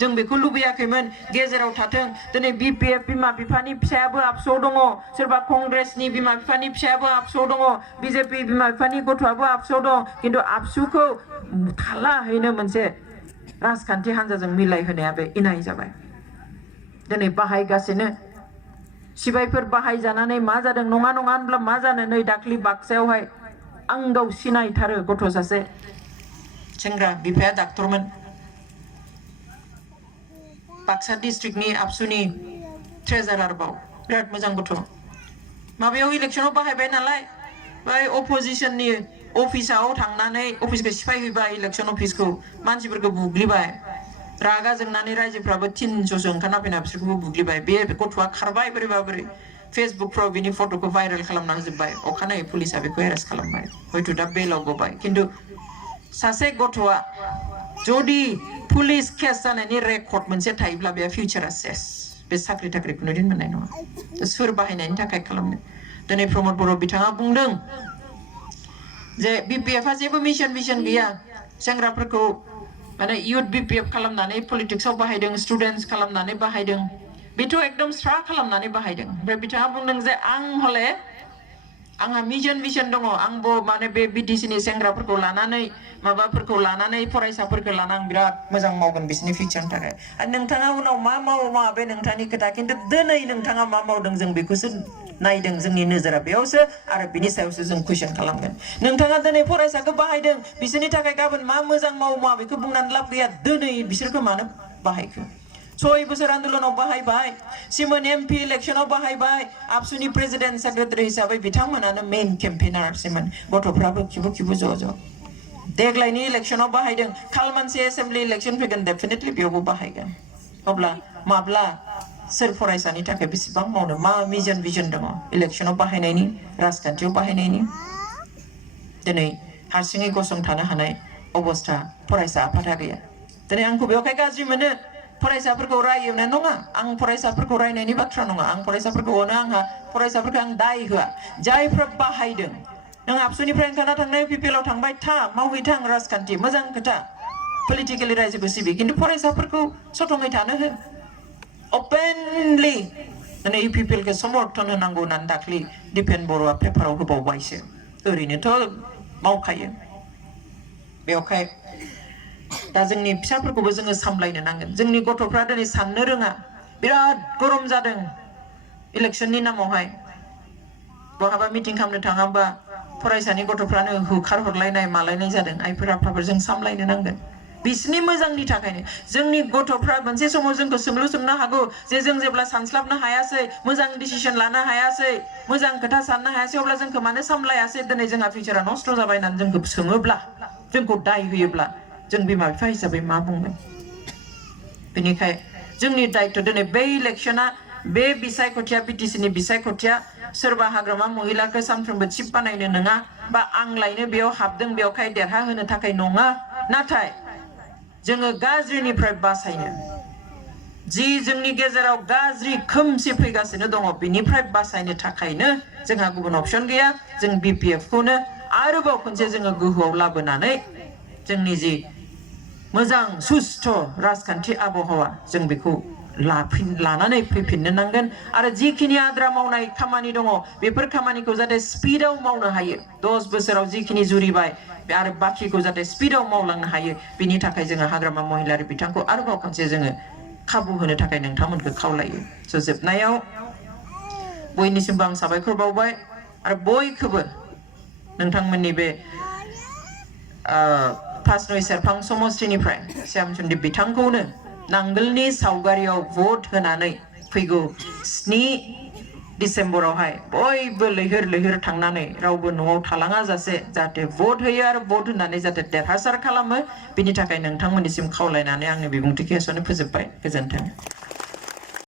जों बेखौ लुबैयाखैमोन गेजेराव थाथों दिनै बिपिएफ बिमा बिफानि फिसायाबो आबसुआव दङ सोरबा कंग्रेसनि बिमा बिफानि फिसायाबो आबसुआव दङ बिजेपि बिमा बिफानि गथ'आबो आबसुआव दङ किन्तु आबसुखौ थालाहैनो मोनसे राजखान्थि हान्जाजों मिलायहोनाया बे इनाय जाबाय दिनै बाहायगासिनो सिबायफोर बाहायजानानै मा जादों नङा होनब्ला मा जानो नै दाख्लि बाक्सायावहाय आं गाव सिनायथारो गथ' सासे सेंग्रा बिफाया डाक्टरमोन बाक्सा डिस्ट्रिक्टनि आबसुनि ट्रेजारार बाव बिराद मोजां गथ' माबायाव इलेक्शनाव बाहायबाय नालाय बै अपोजिशननि अफिसाव थांनानै अफिसखौ सिफायहैबाय इलेक्शन अफिसखौ मानसिफोरखौ बुग्लिबाय रागा जोंनानै रायजोफ्राबो 300 ओंखारना फैना बिसोरखौबो बुग्लिबाय बे गथ'आ खारबाय बोरैबा बोरै फेसबुकफ्राव बिनि फट'खौ भाइरेल खालामना होजोब्बाय अखानायै पुलिसा बेखौ एरेस्ट खालामबाय हयथ' दा बेलाव गबाय खिन्थु सासे गथ'आ जुदि पुलिस केस जानायनि रेकर्ड मोनसे थायोब्ला बे फिउचारा सेस बे साख्रि थाख्रिखौनो दिन मोननाय नङा सोर बाहायनायनि थाखाय खालामनो दिनै प्रमद बर' बिथाङा बुंदों जे BPF आ जेबो मिशन गैया सेंग्राफोरखौ माने यूथ BPF खालामनानै पलिटिक्सआव बाहायदों स्टुडेन्ट्स खालामनानै बाहायदों बेथ' एकदम स्रा खालामनानै बाहायदों ओमफ्राय बिथाङा बुंदों जे आं हले आंहा मिशन दङ आंबो माने बे BTC नि सेंग्राफोरखौ लानानै माबाफोरखौ लानानै फरायसाफोरखौ लानानै आं बिराद मोजां मावगोन बिसोरनि फिउचारनि थाखाय आरो नोंथाङा उनाव मा मावो मा बे नोंथांनि खोथा खिन्थु दिनै नोंथाङा मा मावदों जों बेखौसो नायदों जोंनि नोजोरा बेयावसो आरो बिनि सायावसो जों कुइसन खालामगोन नोंथाङा दिनै फरायसाखौ बाहायदों बिसोरनि थाखाय गाबोन मा मोजां मावो मा बेखौ बुंनानै लाब गैया दिनै बिसोरखौ मानो बाहायखो 6 बोसोर आन्दोलनाव बाहायबाय सिमोन MP इलेक्शनाव बाहायबाय आबसुनि प्रेसिडेन्ट सेक्रेटारि हिसाबै बिथांमोनानो मेन केम्पेनारसमोन गथ'फ्राबो खिबु ज' देग्लायनि इलेक्शनाव बाहायदों खालमानसि एसेम्बलि इलेक्शन फैगोन डेफिनेटलि बेयावबो बाहायगोन अब्ला माब्ला सोर फरायसानि थाखाय बेसेबां मावनो मा मिशन दङ इलेक्शनाव बाहायनायनि राजखान्थियाव बाहायनायनि दिनै हारसिङै गसंथानो हानाय अबस्था फरायसा आफादा गैया दिनै आंखौ बेवहाय गाज्रि मोनो फरायसाफोरखौ रायोना नङा आं फरायसाफोरखौ रायनायनि बाथ्रा नङा आं फरायसाफोरखौ अनो आंहा फरायसाफोरखौ आं दाय होआ जायफ्रा बाहायदों नों आबसुनिफ्राय ओंखारना थांनाय पिपिएलआव थांबाय था मावहैथां राजखान्थि मोजां खोथा पलिटिकेलि रायजोखौ सिबि खिन्थु फरायसाफोरखौ सथङै थानो हो ओपनलि दिनै पिपिएलखौ समर्थन होनांगौ होननानै दाख्लि दिपेन बर'आ पेपाराव होबावबायसो ओरैनोथ' मावखायो बेवहाय दा जोंनि फिसाफोरखौबो जोङो सामलायनो नांगोन जोंनि गथ'फ्रा दिनै साननो रोङा बिराद गरम जादों इलेक्शननि नामावहाय बहाबा मिटिं खालामनो थाङाबा फरायसानि गथ'फ्रानो होखार हरलायनाय मालायनाय जादों आइफोर आफाफोर जों सामलायनो नांगोन बिसोरनि मोजांनि थाखायनो जोंनि गथ'फ्रा मोनसे समाव जोंखौ सोंनो हागौ जे जों जेब्ला सानस्लाबनो हायासै मोजां डिसिजन लानो हायासै मोजां खोथा साननो हायासै अब्ला जोंखौ मानो सामलायासै दिनै जोंहा फिउचारा नस्थ' जाबाय होननानै जोंखौ सोङोब्ला जोंखौ दाय होयोब्ला जों बिमा बिफा हिसाबै मा बुंगोन बेनिखाय जोंनि दायित्व दिनै बे इलेक्शना बे बिसायख'थिया BTC नि बिसायख'थिया सोरबा हाग्रामा महिलाखौ सानफ्रोमबो चिफ बानायनो नङा बा आं लायनो बेयाव हाबदों बेवहाय देरहाहोनो थाखाय नङा नाथाय जोङो गाज्रिनिफ्राय बासायनो जि जोंनि गेजेराव गाज्रि खोमसि फैगासिनो दङ बिनिफ्राय बासायनो थाखायनो जोंहा गुबुन अपसन गैया जों BPF खौनो आरोबाव खनसे जोङो गोहोआव लाबोनानै जोंनि जि मोजां सुस्थ' राजखान्थि आबहावा जों बेखौ लानानै फैफिननो नांगोन आरो जिखिनि आद्रा मावनाय खामानि दङ बेफोर खामानिखौ जाहाथे स्पिडआव मावनो हायो 10 बोसोराव जिखिनि जुरिबाय आरो बाखिखौ जाहाथे स्पिडआव मावलांनो हायो बिनि थाखाय जोङो हाग्रामा महिलारि बिथांखौ आरोबाव खनसे जोङो खाबु होनो थाखाय नोंथांमोनखौ खावलायो स' जोबनायाव बयनिसिमबो आं साबायखर बावबाय आरो बयखौबो नोंथांमोननि बे फासनय सेरफां समष्टिनिफ्राय श्यामचन्द्र बिथांखौनो नांगोलनि सावगारियाव भट होनानै फैगौ 7 डिसेम्बरावहाय बयबो लैहोर थांनानै रावबो न'आव थालाङा जासे जाहाथे भट होयो आरो भट होनानै जाहाथे देरहासार खालामो बिनि थाखाय नोंथांमोननिसिम खावलायनानै आंनि बिबुंथिखौ एसेयावनो फोजोबबाय गोजोन्थों